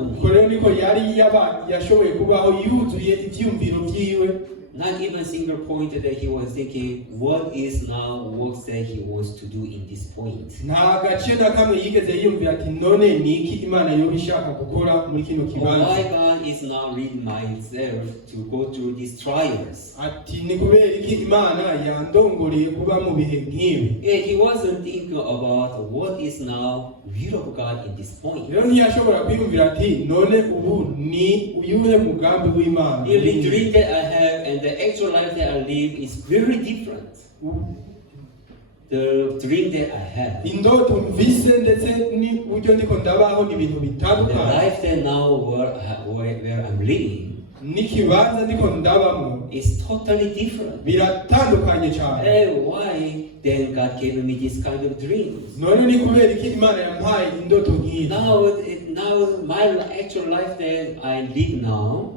Not even a single point that he was thinking, what is now works that he wants to do in this point. Why God is now leading myself to go through these trials. He wasn't thinking about what is now will of God in this point. The dream that I have and the actual life that I live is very different. The dream that I have, the life that now where I'm living, is totally different. Why then God gave me this kind of dreams? Now my actual life that I live now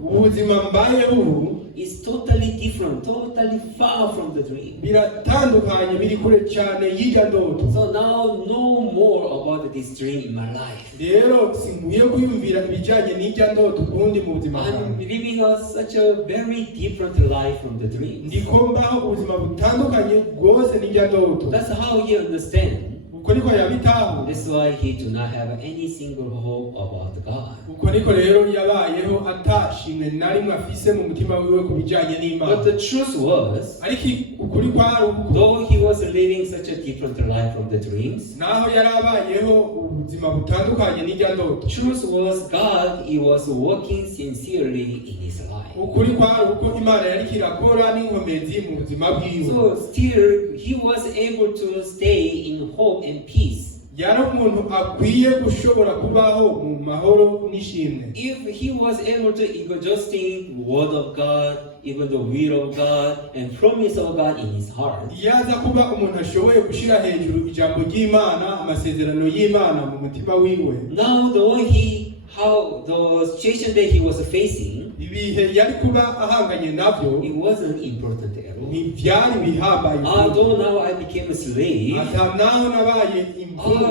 is totally different, totally far from the dream. So now no more about this dream in my life. I'm living such a very different life from the dream. That's how he understands. That's why he do not have any single hope about God. But the truth was, though he was living such a different life from the dreams, truth was God, he was working sincerely in his life. So still he was able to stay in hope and peace. If he was able to just think word of God, even the will of God and promise of God in his heart, now the situation that he was facing, it wasn't important at all. Although now I became a slave,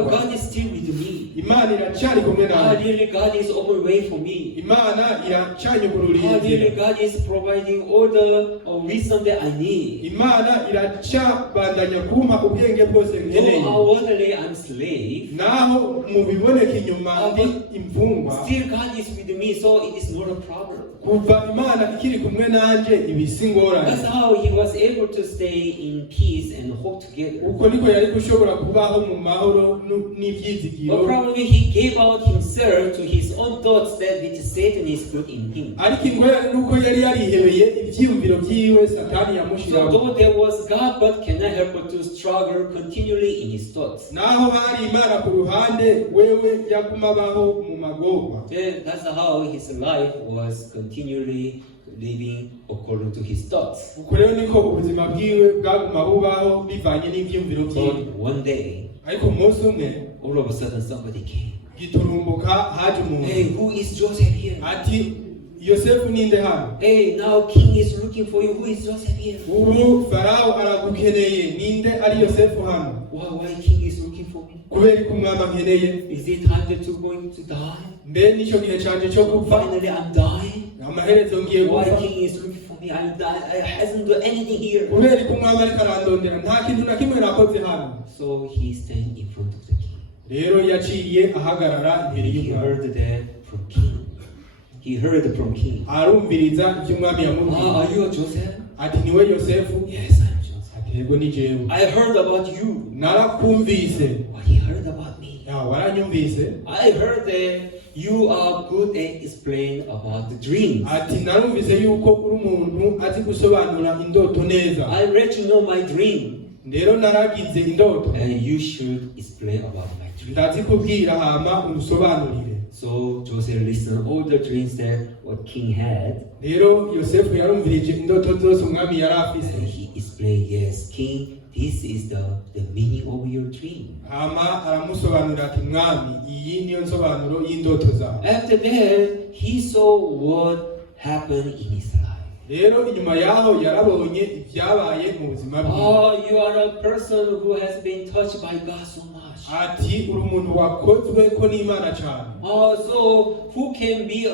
God is still with me. Really God is on the way for me. Really God is providing all the wisdom that I need. Though outwardly I'm slave, still God is with me, so it is not a problem. That's how he was able to stay in peace and hope together. But probably he gave out himself to his own thoughts that which Satan is put in him. So though there was God, but cannot help but to struggle continually in his thoughts. That's how his life was continually living according to his thoughts. But one day, all of a sudden somebody came. Hey, who is Joseph here? yosefu ninde hano? Hey, now king is looking for you. Who is Joseph here? Ubu farawo aragukeneye, ninde ari yosefu hano? Why king is looking for me? Kubera ko umwami ankeneye? Is it time to going to die? Mbe nicyo gihe canje cyo gupfa? Finally I'm dying. Amaherezo ngiye Why gupfa? king is looking for me? I hasn't done anything here. Kubera ko umwami ariko arandondera, nta kintu na kimwe nakoze hano. So he stand in front of the king. Rero yaciye ahagarara imbere He y'umwami. heard that from king. He heard from king. Arumviriza ibyo umwami yamubwiye. Are you Joseph? Ati niwe yosefu? Yes, I'm Joseph. Ati yego ni jewe. I heard about you. Narakumvise. But he heard about me. Waranyumvise? I heard that you are good at explaining about the dreams. Ati narumvise yuko uri umuntu azi gusobanura indoto neza. I let you know my dream. Rero naragize indoto. And you should explain about my dream. Ndazi kubwira hama usobanurire. So Joseph listened all the dreams that what king had. Rero yosefu yarumvirije indoto zose umwami yari afise. And he explained, yes, king, this is the meaning of your dream. Hama aramusobanurira ati mwami, iyi niyo nsobanuro y'indoto zawe. After that, he saw what happened in his life. Rero inyuma yaho yarabonye ibyabaye mu buzima bwe. Oh, you are a person who has been touched by God so much. Ati uri umuntu wakozwe ko n'Imana cyane. Oh, so who can be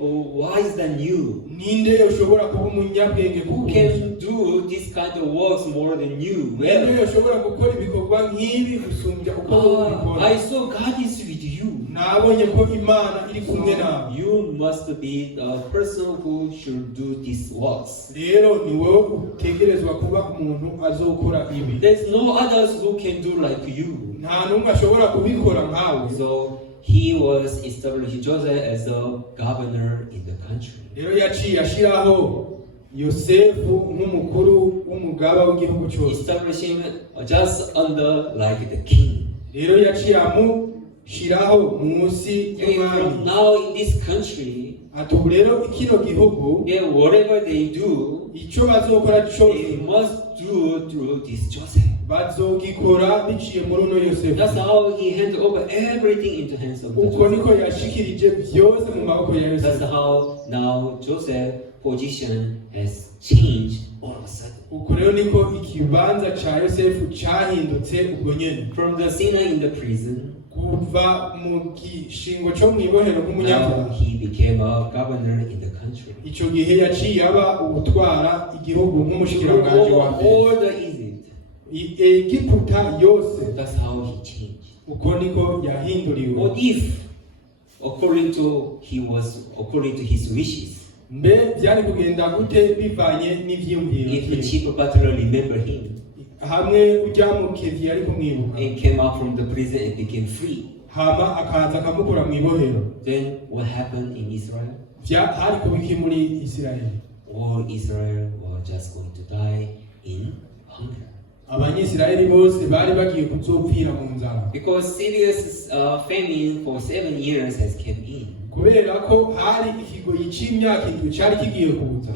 wise than you? Ninde ushobora kuba umunyabwenge Who kukurusha? can do this kind of works more than you? Ninde ushobora gukora ibikorwa nk'ibi gusumbya uko wowe ubikora? I saw God is with you. Nabonye ko Imana iri kumwe nawe. You must be a person who should do these works. Rero ni wowe utegerezwa kuba umuntu azokora ibi. There's no others who can do like you. Nta n'umwe ashobora kubikora nkawe. So he was established Joseph as a governor in the country. Rero yaciye ashiraho Yosefu nk'umukuru w'umugaba w'igihugu cyose. Establish him just under like the king. Rero yaciye amushiraho munsi y'umwami. Now in this country, Ati rero kino gihugu, whatever they do, icyo bazokora they cyose must do through this Joseph. bazogikora biciye muri uno Yosefu. That's how he handed over everything into hands of Uko Joseph. niko yashikirije byose mu maboko ya That's Yosefu. how now Joseph's position has changed all of a sudden. Uko rero niko ikibanza ca Yosefu cyahindutse ubwo nyene. From the sinner in the prison, Kuva mu gishingo cyo mwibohero now nk'umunyabyaha. he became a governor in the country. Icyo gihe yaciye aba ubutwara igihugu He nk'umushikiranganje wa ruled mbere. all the Egypt. Egiputa yose. That's how he changed. Uko niko yahinduriwe. What if, according to his wishes, Mbe byari kugenda gute bivanye if the n'ivyiyumviro chief butler remembered him hamwe ujyamukevye yari kumwibuka and came out from the prison and became free? hama akaza akamukura mu ibohero, Then what happened in Israel? hari kubiki muri Isirayeli? All Israel were just going to die in hunger. Abanyisirayeli bose bari bagiye kuzopfira mu nzara Because serious famine for 7 years has come in. kubera ko hari ikigoyi c'imyaka indwi cari kigiye kuza.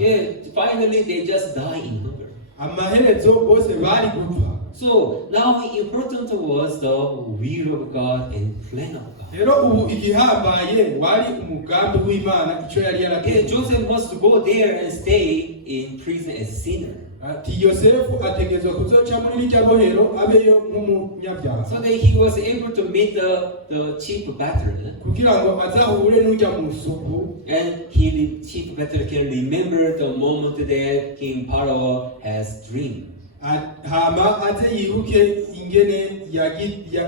Finally they just die in hunger. Amaherezo bose bari gupfa. So now important was the will of God and plan of God. Rero ubu igihambaye wari umugambi w'Imana icyo yari yarateguye. Joseph must go there and stay in prison as a sinner. Ati Yosefu ategezwa kuzoca muri rya bohero abeyo nk'umunyabyaha. So that he was able to meet the chief butler. Kugira ngo azahure n'ujya mu suku. And the chief butler can remember the moment that King Pharaoh has dreamed. Hama aze yibuke ingene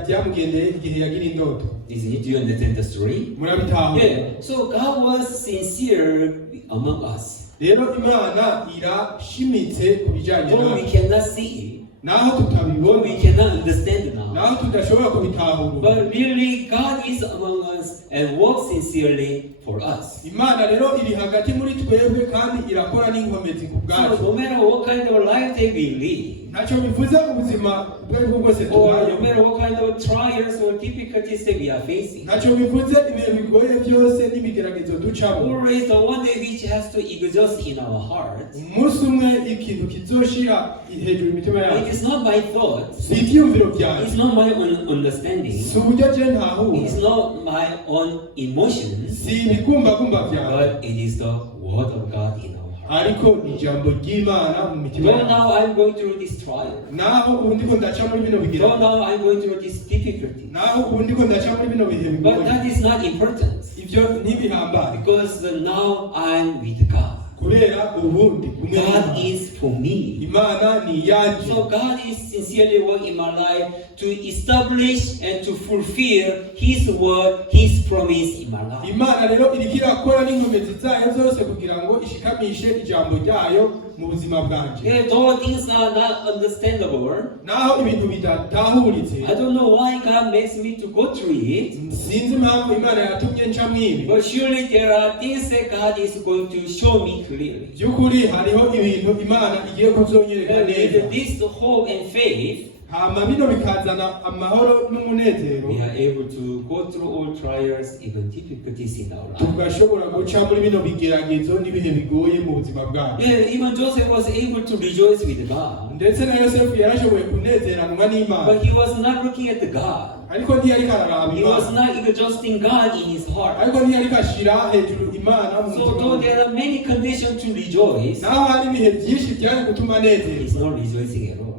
byamugendeye igihe yagira indoto. Do you understand the story? Murabitaho. Yeah. So God was sincere among us. Rero Imana irashimitse ku bijyanye Though we nawe. cannot see, Naho though tutabibona, we cannot understand now. naho tudashobora kubitahura. But really, God is among us and works sincerely for us. Imana rero iri hagati muri twebwe kandi irakora n'inkomezi ku So bwacu. no matter what kind of life that we live, ntacyo bivuze ubuzima bwo bwose or no tubayeho, matter what kind of trials or difficulties that we are facing. ntacyo bivuze ibihe bigoye byose n'ibigeragezo ducamo. Always the one day which has to exist in our heart. Umunsi umwe ikintu kizoshira hejuru imitima It yacu, is not my thoughts. si ibyiyumviro It's byanjye, not my own understanding. si uburyo je ntahura, It's not my own emotions. si ibigumbagumba byawe, But it is the word of God in our heart. ariko ni ijambo ry'Imana mu mitima Though yacu. now I'm going through this trial. Naho ubu ndiko ndaca muri bino Though bigeragezo, now I'm going through this difficulty. naho ubu ndiko ndaca muri bino bihe But bigoye, that is not important. ibyo ntibihambaye, Because now I'm with God. kubera ubundi kumwe God n'Imana. is for me. Imana ni iyanjye. So God is sincerely working in my life to establish and to fulfill His word, His promise in my life. Imana rero iriko irakora n'inkomezi zayo zose kugira ngo ishikamishe ijambo ryayo mu buzima bwanje. Though things are not understandable, Naho ibintu bidatahuritse, I don't know why God makes me to go through it. sinzi impamvu Imana yatumye nca mwibi. But surely there are things that God is going to show me clearly. By'ukuri hariho ibintu Imana igiye kuvyonyereka And neza. with this hope and faith, Hama bino bikazana amahoro n'umunezero, we are able to go through all trials, even difficulties in our life. tugashobora guca muri bino bigeragezo n'ibihe bigoye mu buzima bwacu. Even Joseph was able to rejoice with God. Ndetse na Yosefu yarashoboye kunezeranwa n'Imana, But he was not looking at God. ariko ntiyariko araraba He was Imana, not exhausting God in his heart. ariko ntiyariko ashira hejuru Imana mu So mutima though we. there are many conditions to rejoice, Naho hari ibihe byinshi byari gutuma anezerwa, he's not rejoicing at all.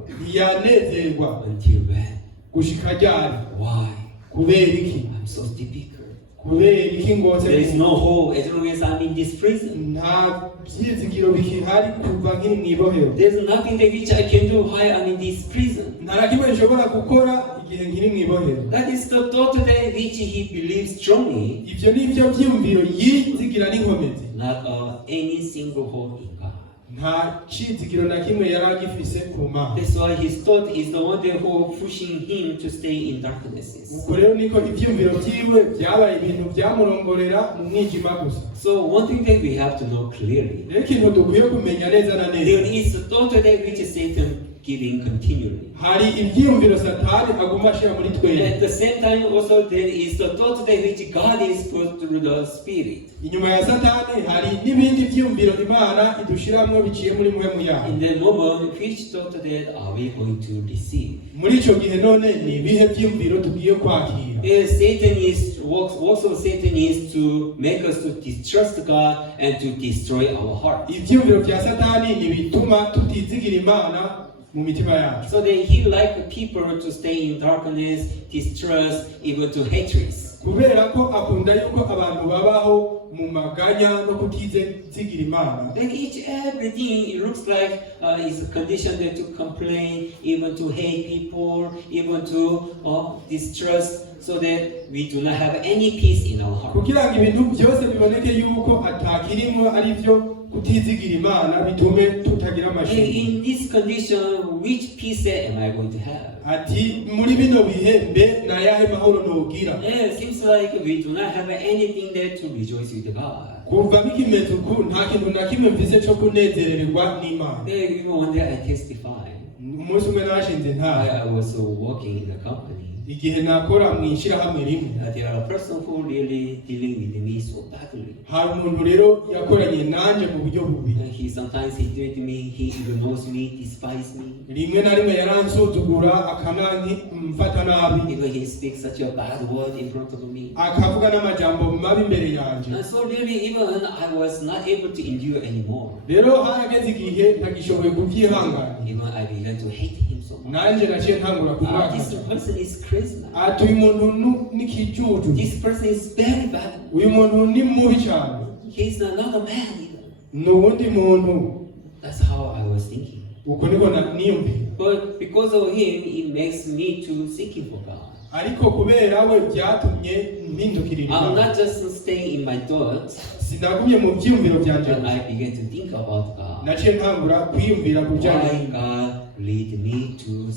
ntiyanezerwa Until when? gushika ryari? Why? Kubera iki? I'm so difficult. Kubera iki ngose There is no hope as long as I'm in this prison. nta byizigiro bikihari kuva nkiri mu ibohero, There's nothing that which I can do while I'm in this prison. nta na kimwe nshobora gukora igihe nkiri mu ibohero. That is the thought that which he believes strongly, Ivyo ni byo byiyumviro yizigira n'inkomezi, not any single hope in God. nta cizigiro na kimwe yari agifise ku Mana. That's why his thought is the one that who pushing him to stay in darknesses. Ubwo rero niko ivyumviro vyiwe byabaye ibintu byamurongorera mu mwijima gusa. So one thing that we have to know clearly, Rero ikintu dukwiye kumenya neza na there neza, is a thought that which Satan giving continually. hari ivyiyumviro Satani aguma ashira muri twebwe. At the same time also there is the thought that which God is put through the Spirit. Inyuma ya Satani hari n'ibindi vyiyumviro Imana idushiramwo biciye muri mpwemu yayo. In the moment, which thought that are we going to receive? Muri ico gihe none ni ibihe vyiyumviro tugiye kwakira? Satan is works of Satan is to make us to distrust God and to destroy our heart. Ivyiyumviro vya Satani ni bituma tutizigira Imana mu mitima yacu. So that he like people to stay in darkness, distrust, even to hatred. Kubera ko akunda yuko abantu babaho mu maganya no kutizigira Imana. Then everything it looks like is a condition that to complain, even to hate people, even to distrust, so that we do not have any peace in our heart. Kugira ngo ibintu byose biboneke yuko atakirimwo ari byo kutizigira Imana bitume tutagira amashuri. In this condition, which peace am I going to have? Ati muri bino bihe mbe na yahe mahoro nogira? It seems like we do not have anything there to rejoice with God. Kuva bikimeze uku nta kintu na kimwe mvise cyo kunezererwa n'Imana. Even one day I testified. Umunsi umwe nashinze ntahe, I was working in a company. igihe nakora mu ishirahamwe rimwe, There are a person who really dealing with me so badly. hari umuntu rero yakoranye nanje mu buryo bubi. Sometimes he treat me, he ignores me, despise me. Rimwe na rimwe yaransuzugura akanamfata nabi, Even he speaks such a bad word in front of me. akavuga n'amajambo mabi imbere yanje. And so really, even I was not able to endure anymore. Rero harageze igihe ntagishoboye kubyihangana, Even I began to hate him so much. nanje naciye ntangura kumwaka. This person is crazy. Ati uyu muntu n'ikijuju, This person is very bad. uyu muntu ni mubi cyane, He's another man even. ni uwundi muntu. That's how I was thinking. Uko niko niyumvira. But because of him, it makes me to seeking for God. Ariko kubera we byatumye mpindukirira I'm Imana. not just staying in my thoughts, Sinagumye mu byiyumviro byanje, but I began to think about God. naciye ntangura kwiyumvira ku Why byanje. God lead me to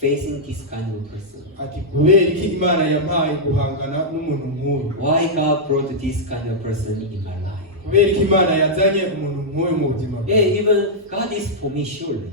facing this kind of person? Ati kubera iki Imana yampaye guhangana n'umuntu nk'uyu? Why God brought this kind of person in my life? Kubera iki Imana yazanye umuntu nk'uyu mu buzima bwawe? Even God is for me surely.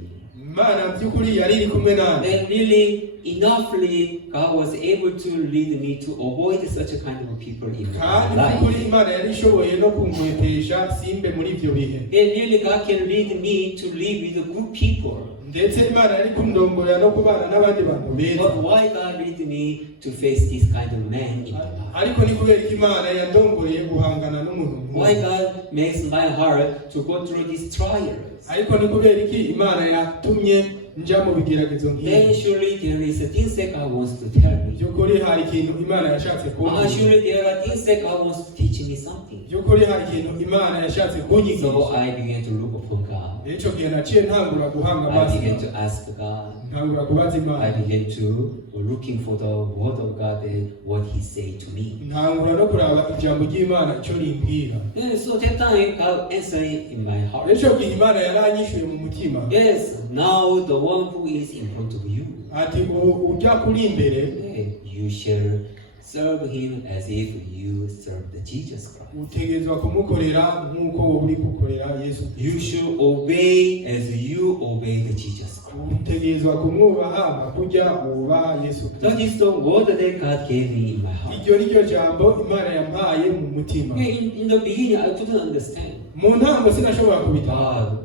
Imana by'ukuri yari iri kumwe nanjye. And really, enoughly, God was able to lead me to avoid such a kind of people in my kandi life. by'ukuri Imana yari ishoboye no kunkwetesha simbe muri ibyo bihe. And really, God can lead me to live with good people. ndetse Imana yari kundongorera no kubana n'abandi bantu beza. But why God lead me to face this kind of man in my life? ariko ni kubera ko Imana yandongoreye guhangana n'umuntu. Why God makes my heart to go through these trials? ariko ni kubera ko Imana yatumye nja mu bigeragezo nk'ibi. Then surely there is a things that God wants to tell me. by'ukuri hari ikintu Imana yashatse kumbwira. Surely there are things that God wants to teach me something. by'ukuri hari ikintu Imana yashatse kunyigisha. So I began to look upon God. icyo gihe naciye ntangura guhanga I amaso. began to ask God. ntangura kubaza I Imana. began to looking for the word of God and what He said to me. ntangura no kuraba ijambo ry'Imana icyo rimbwira. And so that time God answered in my heart. icyo gihe Imana yaranyishuye mu mutima. Yes, now the one who is in front of you, ati ubu ujya kuri imbere you shall serve Him as if you serve the Jesus Christ. utegerezwa kumukorera nk'uko wowe uri gukorera Yesu. You should obey as you obey the Jesus Christ. utegerezwa kumwubaha kujya wubaha Yesu. That is the word that God gave me in my heart. iryo ni ryo jambo Imana yampaye mu mutima. In the beginning, I couldn't understand. mu ntango sinashobora kubitaha.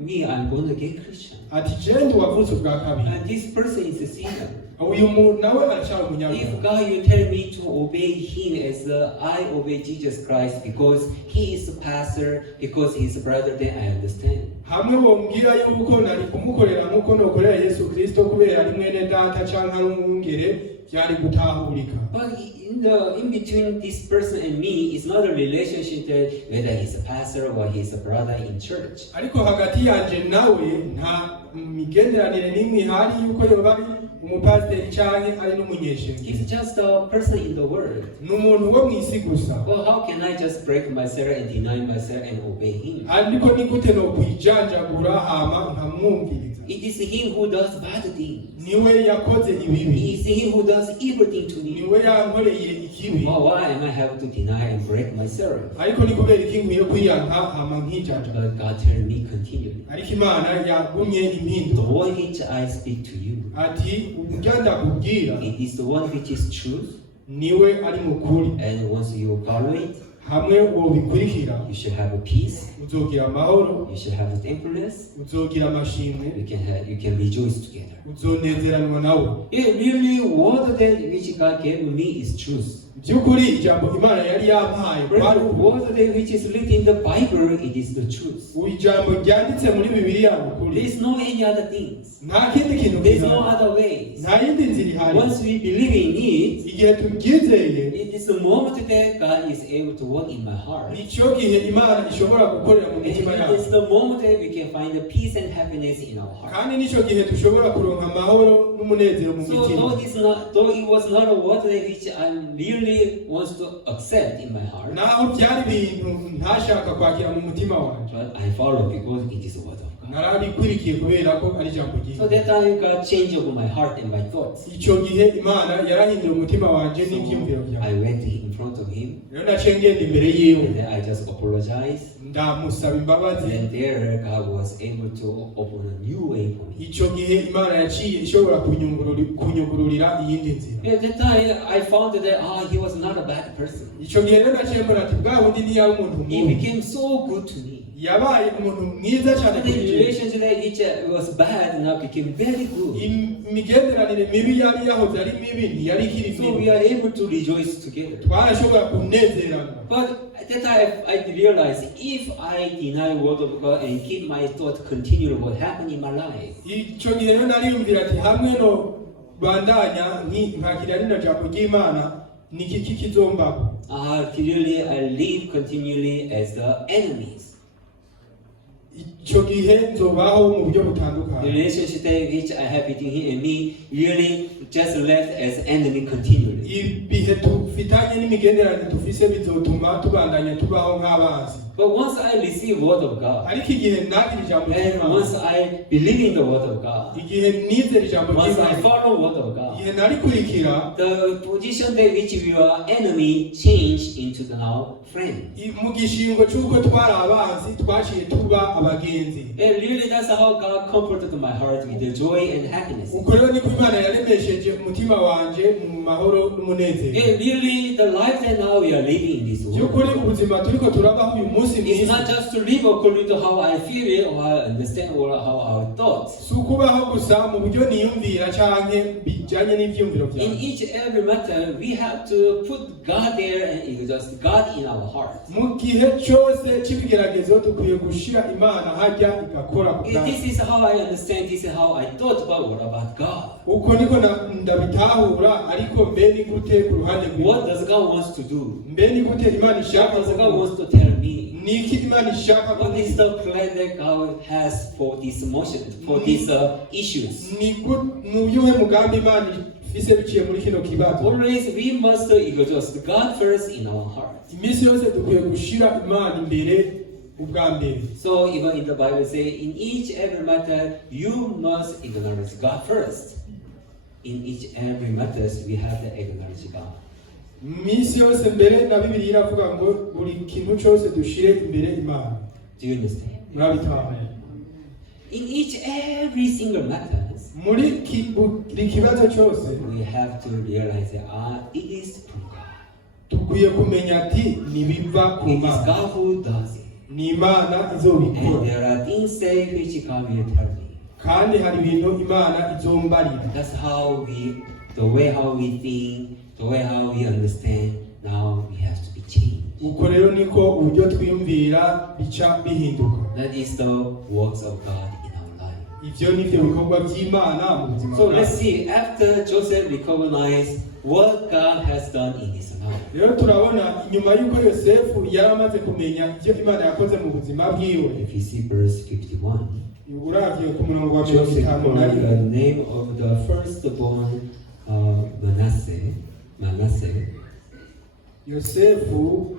Me, I'm born again Christian. ati jendi wavutse ubwa kabiri. And this person is a sinner. uyu muntu nawe aracyari umunyabyaha. If God, you tell me to obey Him as I obey Jesus Christ because He is a pastor, because He is a brother, then I understand. hamwe wombwira yuko nari kumukorera nk'uko nokorera Yesu Kristo kubera ari mwene data cyangwa ari umwungere byari gutahurika. But in between this person and me is not a relationship that whether he's a pastor or he's a brother in church. ariko hagati yanje nawe nta migenderanire n'imwe ihari yuko yoba ari umupasiteri cyangwa ari n'umunyeshuri. He's just a person in the world. ni umuntu wo mu isi gusa. Well, how can I just break myself and deny myself and obey Him? ariko ni gute no kwijanjagura hama nkamwumviriza. It is Him who does bad things. niwe yakoze ibibi. It is Him who does evil things to me. niwe yankoreye ikibi. Why am I have to deny and break myself? ariko ni kubera iki nkwiye kwiyanka hama nkijanjagura. But God tell me continually. ariko Imana yagumye The impindu. word which I speak to you, ati ujya ndakubwira it is the one which is truth. niwe ari mukuri. And once you follow it, hamwe wobikurikira you should have a peace. uzogira amahoro. You should have thankfulness. uzogira amashimwe. You can rejoice together. uzonezeranwa nawe. Yeah, really, what that which God gave me is truth. by'ukuri ijambo Imana yari yampaye kwari What that which is written in the Bible, it is the truth. ijambo ryanditse muri Bibiliya There ukuri. is no any other things. nta kindi kintu There is no kihari. other ways. nta yindi nzira ihari. Once we believe in it, igihe tubyizeye it is the moment that God is able to work in my heart. nicyo gihe Imana ishobora gukorera mu And mitima it yacu. is the moment that we can find the peace and happiness in our heart. kandi nicyo gihe dushobora kuronka amahoro n'umunezero mu So mitima. though it was not a word which I really wants to accept in my heart, naho byari ibintu ntashaka kwakira mu mutima wanjye, but I follow because it is the word of God. narabikurikiye kubera ko ari ijambo So ryiza. that time God changed over my heart and my thoughts. icyo gihe Imana yarahindura umutima wanjye n'ibyiyumviro I byanjye. went in front of Him rero naciye ngenda imbere yiwe and then I just apologized. ndamusaba imbabazi. And there God was able to open a new way for me. icyo gihe Imana yaciye ishobora kunyugururira iyindi nzira. At that time I found that He was not a bad person. icyo gihe rero naciye mbona ati bwa bundi ntiyari umuntu He mubi, became so good to me. yabaye umuntu mwiza cyane The kuri njye. relationship that which was bad now became very good. imigenderanire mibi yari yahoze ari mibi ntiyari ikiri So we mibi. are able to rejoice together. twarashobora kunezerana. But at that time I realized if I deny the word of God and keep my thought continually what happened in my life, icyo gihe rero nariyumvira ati hamwe no bandanya nkakira rino jambo ry'Imana ni iki kizombaho. clearly I live continually as the enemies. icyo gihe nzobaho mu buryo The butandukanye. relationship which I have between Him and me really just left as enemy continually. ibihe tufitanye n'imigenderanire dufise bizotuma tubandanya tubaho nk'abanzi. But once I receive word of God, ariko igihe nakira ijambo and ry'Imana, once I believe in the word of God, igihe nizera ijambo once I ry'Imana, follow word of God, igihe narikurikira, the position that which we were enemy changed into now friends. mu gishingo cy'uko twari abanzi twaciye tuba abagenzi. And really that's how God comforted my heart with the joy and happiness. uko rero niko Imana yaremesheje umutima wanje mu mahoro n'umunezero. And really the life that now we are living in this world, by'ukuri ubuzima turiko turabaho uyu munsi it's not just to live according to how I feel it or how I understand or how our thoughts. si ukubaho gusa mu buryo niyumvira canke bijanye n'ivyumviro In vyanjye. each every matter, we have to put God there and just God in our heart. mu gihe cyose cy'ibigeragezo dukwiye gushira Imana hajya igakora ku bwacu. This is how I understand, this is how I thought about God. uko niko ndabitahura, ariko mbe ni gute ku ruhande What rw'Imana? does God wants to do? mbe ni gute Imana What ishaka does God gukora? wants to tell me? ni iki Imana ishaka What is gukora? the plan that God has for this motion, for these issues? ni yuhe mugambi Imana ifise biciye muri kino kibazo? Always we must just God first in our heart. iminsi yose dukwiye gushira Imana imbere ubwa mbere. So even in the Bible say, in each every matter you must acknowledge God first. In each every matters we have to acknowledge God. iminsi yose mbere na Bibiliya iravuga ngo buri kintu cyose dushire imbere Imana. Do you understand? murabitahura? In each every single matters, muri buri kibazo cyose we have to realize that it is from God. dukwiye kumenya ati nibiva ku It is Mana, God who does it. ni Imana And izobikora, there are things say which God will tell me. kandi hari ibintu Imana izombarira. That's how the way how we think, the way how we understand, now we have to be changed. uko rero niko uburyo twiyumvira bica bihinduka. That is the works of God in our life. ivyo ni byo bikorwa by'Imana mu buzima So let's bwacu. see, after Joseph recognized what God has done in his life, rero turabona inyuma y'uko Yosefu yari amaze kumenya ibyo Imana yakoze mu buzima bwiwe, if you see verse 51, uravye ku murongo wa Joseph 51, called the name of the firstborn Manasseh, Yosefu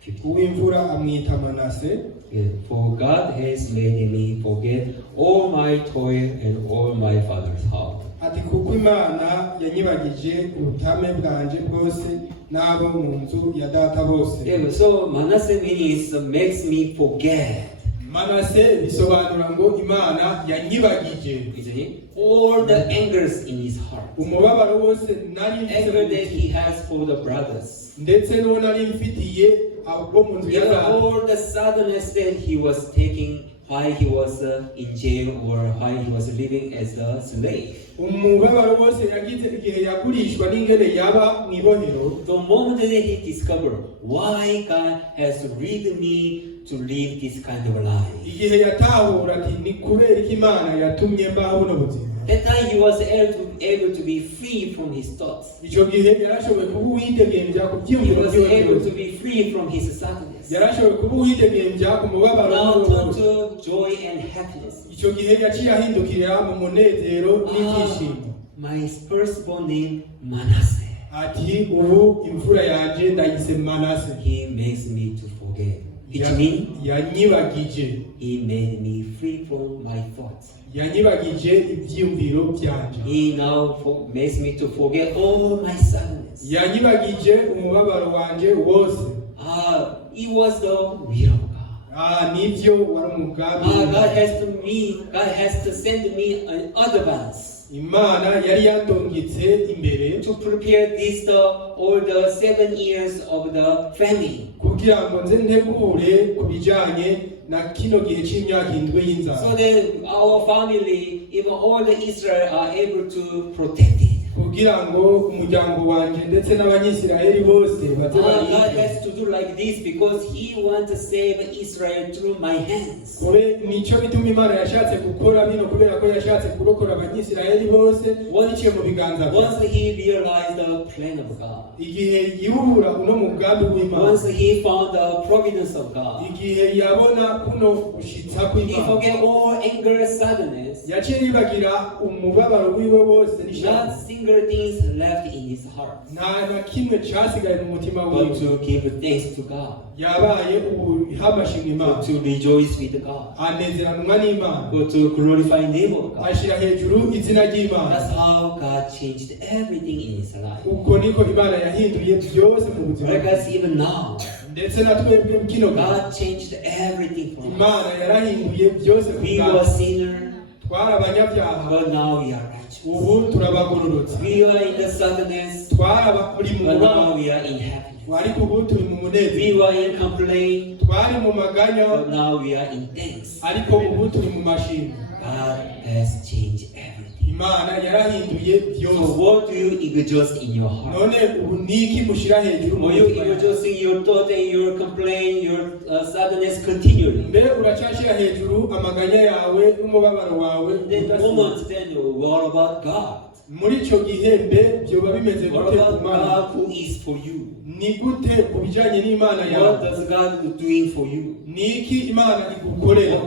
50. uw'imvura amwita Manase. Yeah, for God has made me forget all my toil and all my father's house. ati kuko Imana yanyibagije ubutame bwanje bwose n'abo mu nzu ya data bose. Yeah, so Manasseh means makes me forget, Manase bisobanura ngo Imana yanyibagije isn't it? All the angers in his heart, umubabaro wose nari mfise anger mu that he mutima, has for the brothers, ndetse n'uwo nari mfitiye abo mu nzu ya even data. all the sadness that he was taking while he was in jail or while he was living as a slave. umubabaro wose yagize igihe yagurishwa n'ingene yaba mu ibohero. The moment that he discovered why God has led me to live this kind of life, igihe yatahura ati ni kubera iki Imana yatumye mbaho buno buzima. that time he was able to be free from his thoughts. icyo gihe yarashoboye kuba uwidegembya ku He byiyumviro was byiwe able byose. to be free from his sadness. yarashoboye kuba uwidegembya ku mubabaro Now w'uwo turn wose. to joy and happiness. icyo gihe yaciye ahindukira mu munezero n'ibyishimo. My firstborn name Manasseh. ati ubu imfura yanjye ndayise Manase. He makes me to forget. Which means yanyibagije, he made me free from my thoughts. yanyibagije ibyiyumviro byanje. He now makes me to forget all my sadness. yanyibagije umubabaro wanjye wose. It was the will of God. nibyo wari umugambi. God has to send me an advance Imana yari yandungitse imbere to prepare this all the 7 years of the famine, kugira ngo nze ntegure ku bijyanye na kino gihe cy'imyaka 7 y'inzara, so that our family, even all the Israel, are able to protect it. kugira ngo umuryango wanjye ndetse n'abanyisiraheli bose baze God barinde. has to do like this because He wants to save Israel through my hands. nicyo bituma Imana yashatse gukora bino, kubera ko yashatse kurokora abanyisiraheli bose biciye mu biganza bye. Once he realized the plan of God, igihe yubura uno mugambi w'Imana, once he found the providence of God, igihe yabona kuno gushitsa he kw'Imana, forget all anger, sadness. yaciye yibagira umubabaro wiwe wose Not n'ishavu. single things left in his heart nta na kimwe cyasigaye mu mutima but wiwe to give thanks to God, yabaye ubu hamashimwe Imana to rejoice with God, anezeranwa n'Imana but to glorify the name of God. ashyira hejuru izina ry'Imana. That's how God changed everything in his life. uko niko Imana yahinduye byose mu buzima Like bwe. us even now, ndetse na twebwe kino gihe God changed everything for us. Imana yarahinduye byose ku We bwacu. were sinners, twari abanyabyaha but now we are righteous. ubu turabagororotse. We were in the sadness, twari abari mu but now mubabaro we are in happiness. ariko ubu turi mu We munezero. were in complaint, twari mu maganya but now we are in thanks. ariko ubu turi mu mashimwe. God has changed everything. Imana yarahinduye So byose. what do you exhaust in your heart? none ubu niki mushyira hejuru mu Or you mutima wawe? exhausting your thought and your complaint, your sadness continually? mbe uracyashyira hejuru amaganya yawe n'umubabaro wawe Then udasiba. moments, then what about God? muri icyo gihe mbe byoba bimeze What gute ku about Mana? God who is for you? ni gute ku bijyanye n'Imana What yawe? does God doing for you? niki Imana igukorera?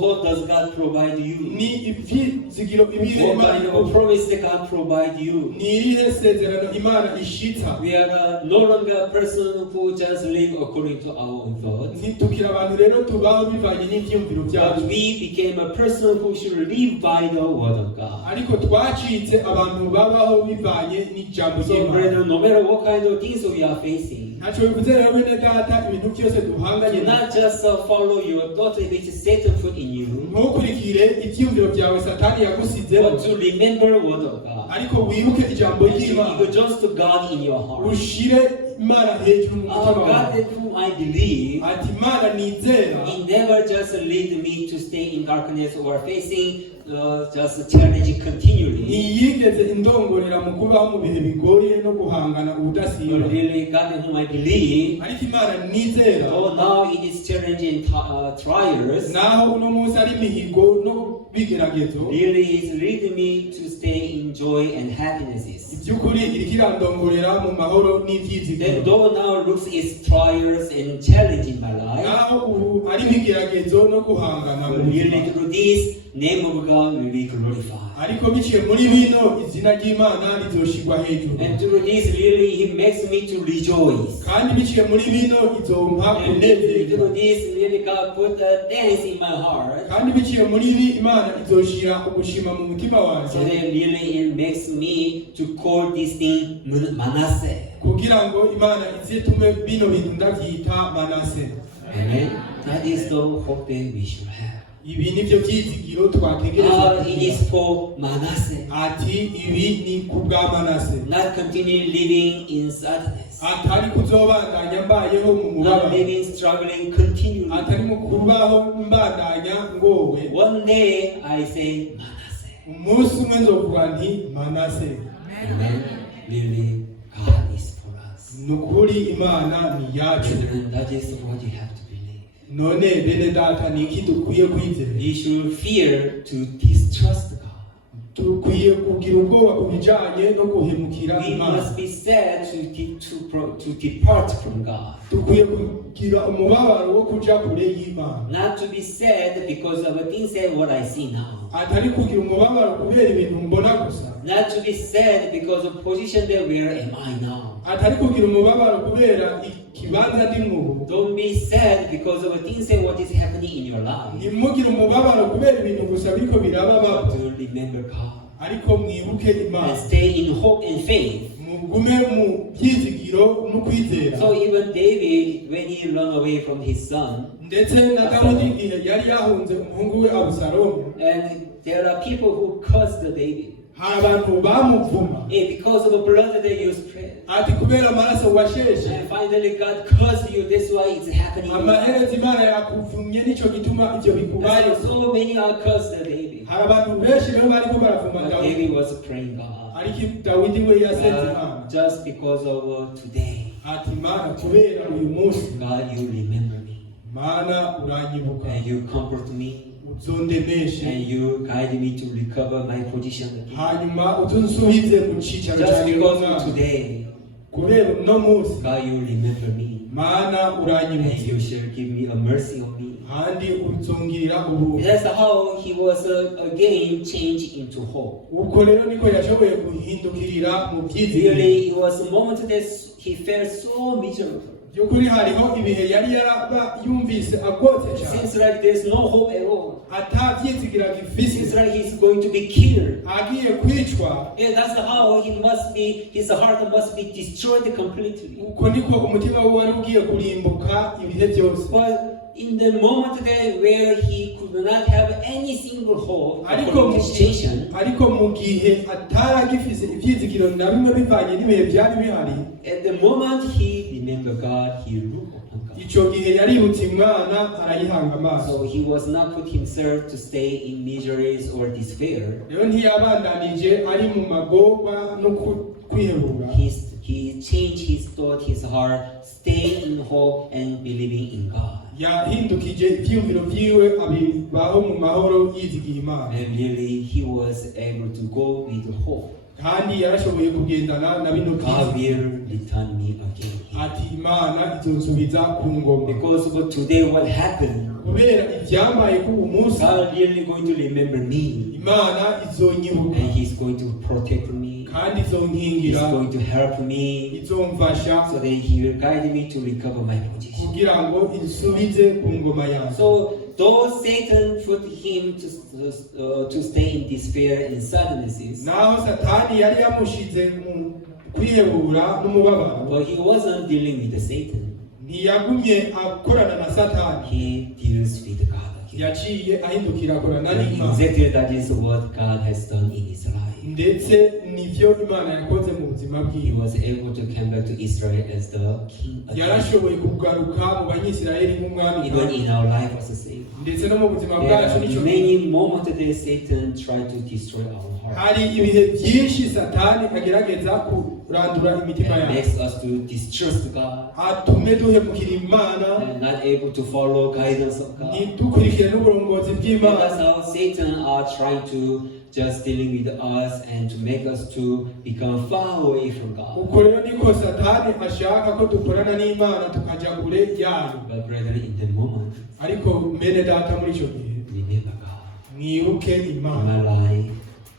What does God provide you? ni ibyizigiro ibihe What Imana kind of a igukorera? promise that God provide you? ni irihe sezerano Imana ishitsa? We are no longer a person who just live according to our own thoughts, ntitukira abantu rero tubaho bivanye n'ibyiyumviro but byacu, we became a person who should live by the word of God. ariko twacitse abantu babaho bivanye n'ijambo So, ry'Imana. brethren, no matter what kind of things we are facing, ntacyo bivuze rero bene data ibintu byose duhanganye do not just follow your thoughts which Satan put in you, ntukurikire ibyiyumviro byawe Satani yagusizeho, but to remember the word of God. ariko wibuke ijambo And ry'Imana. to just to God in your heart. ushire Imana hejuru mu Our mutima God wawe. in whom I believe, ati Imana nizera He never just lead me to stay in darkness or facing just challenging continually. ntiyigeze indongorera mu kubaho mu bihe bigoye no guhangana But ubudasiba. really, God in whom I believe, ariko Imana nizera though now it is challenging trials, naho uno munsi ari imihigo no bigeragezo, really is leading me to stay in joy and happinesses. iby'ukuri iriko irandongorera mu mahoro Then n'ibyizigiro. though now looks is trials and challenge in my life, naho ubu ari ibigeragezo no guhangana but mu really buzima. through this, name of God will be glorified. ariko biciye muri bino izina ry'Imana rizoshirwa hejuru, And through this, really, He makes me to rejoice. kandi biciye muri bino izompa And kunezerwa, through this, really, God put a dance in my heart. kandi biciye muri ibi Imana izoshira ugushima mu mutima So wanjye, then, really, it makes me to call this thing Manasseh. kugira ngo Imana izitume bino bintu ndabyita Manase. Amen. That is the hope that we should have. ibi nibyo byizigiro twategereza It is for Manasseh. ati ibi ni ku bwa Manase, Not continue living in sadness. atari kuzobandanya mbayeho mu Not mubabaro, living struggling continually. atari mu kubaho mbandanya ngowe. One day, I say Manasseh. umunsi umwe nzovuga nti Manase. Amen. Really, God is for us. ni ukuri Imana ni yacu. Children, that is what you have to believe. none bene data ni iki dukwiye kwizera? We should fear to distrust God. dukwiye kugira ubwoba ku bijyanye no guhemukira We Imana. must be sad to depart from God. dukwiye kugira umubabaro wo kuja kure y'Imana, Not to be sad because of things and what I see now. atari kugira umubabaro kubera ibintu mbona gusa, Not to be sad because of position that where am I now. atari kugira umubabaro kubera ikibanza ndi mu. Don't be sad because of things and what is happening in your life. ntimugire umubabaro kubera ibintu gusa biriko biraba But bapfa, to remember God ariko mwibuke Imana, and stay in hope and faith. mugume mu byizigiro no kwizera. So even David, when he ran away from his son, ndetse na Dawidi igihe yari yahunze umuhungu we Abusalomu, and there are people who cursed David. hari abantu bamuvuma Because of the blood that you spread. ati kubera amaraso washeshe, And finally God cursed you, that's why it's happening. amaherezo Imana yakuvumye, nicyo gituma ibyo bikubaye. So many are cursed David. hari abantu benshi rero bariko baravuma But Dawidi, David was praying God. ariko Dawidi we yasenze Imana Just because of today, ati Mana kubera uyu munsi, God, you remember me. Mana uranyibuka, And you comfort me. uzondemeshe, And you guide me to recover my position again. hanyuma uzunsubize mu cicaro Just cyanjye because runaka. of today, kubera uno munsi God, you remember me. Mana And uranyibutse, you shall give me a mercy on me. kandi uzongera ubu. That's how he was again changed into hope. Uko rero niko yashoboye guhindukirira mu byizigiro. Really, it was a moment that he felt so miserable. Byukuri hariho ibihe yari yaraba yumvise agotse cyane. Seems like there's no hope at all. Atavyizigira gifise. Seems like he's going to be killed. Agiye kwicwa. Yeah, that's how he must be. His heart must be destroyed completely. Uko niko umutima we wari ugiye kurimbuka ibihe byose. But in the moment there where he could not have any single hope, ariko mu gihe ataragifise ivyizigiro na bimwe bivanye n'ibihe byari bihari, at the moment he remembered God, he looked upon God. Ico gihe yaributse Imana arayihanga amaso. So he was not put himself to stay in miseries or despair. Rero ntiyabandanije ari mu magorwa no kwihebura. He changed his thought, his heart, stay in hope and believing in God. Yahindukije ivyumviro vyiwe abibaho mu mahoro yizigiye Imana. And really he was able to go with hope. Kandi yarashoboye kugendana na bino God will return me again. Ati Imana izonsubiza ku ngoma. Because today what happened? Kubera ivyambaye ku umunsi, God really going to remember me. Imana izonyibuka. And He's going to protect me. Kandi izonkingira. He's going to help me. Izomfasha. So that He will guide me to recover my position. Kugira ngo insubize ku ngoma yanjye. So though Satan put him to stay in despair and sadnesses, naho Satani yari yamushize mu kwihebura n'umubabaro, but he wasn't dealing with Satan. Ntiyagumye akorana na Satani. He deals with God. Yaciye ahindukira akorana n'Imana. Exactly, that is what God has done in his life. Ndetse nivyo Imana yakoze mu buzima bwiwe. He was able to come back to Israel as the king again. Yarashoboye kugaruka mu Banyisirayeli nk'umwami. Even in our life as a Savior. Ndetse no mu buzima There bwacu are nico. many moments that Satan tried to destroy our heart. Hari ibihe byinshi Satani agerageza kurandura imitima And yacu. makes us to distrust God. Atume duhemukira Imana. And not able to follow guidance of God. Ntidukurikire n'uburongozi And bw'Imana. that's how Satan are trying to just dealing with us and to make us to become far away from God. Uko rero niko Satani ashaka ko dukorana n'Imana tukaja kure yayo. But brethren, in the moment, Ariko mbene data muri ico gihe remember God. mwibuke In Imana. my life,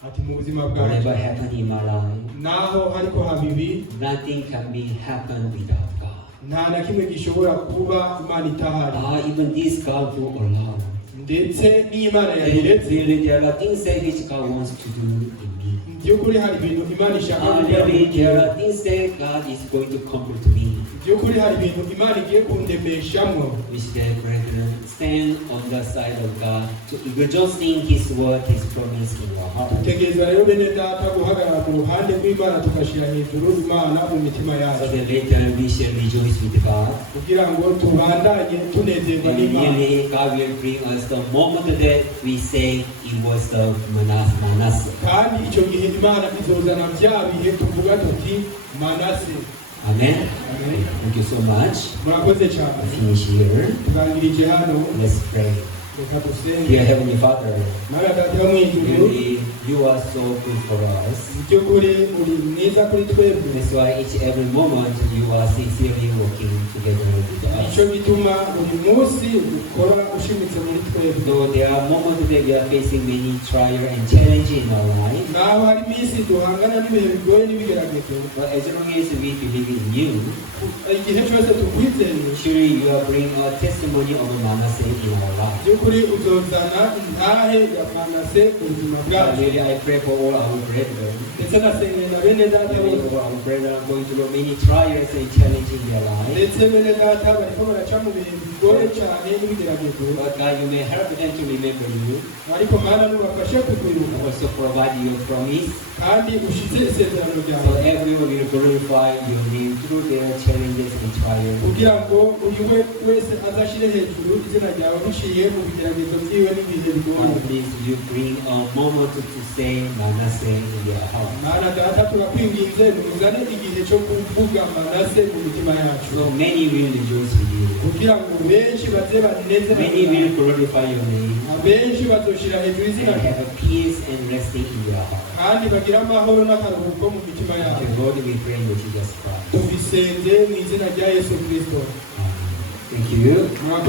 Ati mu buzima whatever bwacu happened in my life, naho hariko habibi, nothing can be happen without God. nta na kimwe gishobora kuba Imana itahari. Even this God will allow. Ndetse n'Imana yabiretse. Really, there are things that which God wants to do in me. By'ukuri hari ibintu Imana ishaka gukora. Really, there are things that God is going to complete me. By'ukuri hari ibintu Imana igiye kundemeshamwo. Which the brethren stand on the side of God to exhausting His word, His promise in our heart. Tutegereza rero bene data guhagarara ku ruhande rw'Imana tukashira hejuru Imana mu mitima So yacu. that later we shall rejoice with God. Kugira ngo tubandanye tunezerwa And n'Imana. really, God will bring us the moment that we say it was the Manasseh. Kandi icyo gihe Imana izozana bya bihe tuvuga tuti Manase. Amen. Amen. Thank you so much. Murakoze cyane. Finish here. Turangirije hano. Let's pray. Reka dusenge. Dear Heavenly Father, Mana data yo mu ijuru, really, you are so good for us. by'ukuri uri mwiza kuri twebwe. That's why each every moment you are sincerely working together with us. Nicyo gituma buri munsi ukora ushimitse muri twebwe. Though there are moments that we are facing many trials and challenges in our life, Naho hari iminsi duhangana n'ibihe bigoye n'ibigeragezo, but as long as we believe in you, igihe cyose tukwizeye, surely you are bringing a testimony of Manasseh in our life. by'ukuri uzozana intahe ya Manase ku buzima bwacu. Really, I pray for all our brethren. Ndetse nasengera na bene data bose. All our brethren are going through many trials and challenges in their life. Ndetse bene data bariko baraca mu bihe bigoye cyane n'ibigeragezo. But God, you may help them to remember you. Ariko Mana nubafashe kukwibuka. Also provide your promise. Kandi ushize isezerano So ryawe. everyone will glorify your name through their challenges and trials. Kugira ngo uyu wese azashire hejuru izina ryawe biciye mu bigeragezo byiwe n'ibihe bigoye. Please, you bring a moment to say Manasseh in their heart. Mana data turakwinginze uzane igihe cyo kuvuga Manase mu mitima yacu. So many will rejoice with you. Kugira ngo benshi baze banezerwe. Many will glorify your name. Abenshi bazoshira hejuru izina And ryawe. have a peace and resting in their heart. Kandi bagira amahoro n'akaruhuko mu mitima yabo. And Lord, we pray in Jesus Christ. Tubisenze mu izina rya Yesu Kristo. Thank you. Murakoze.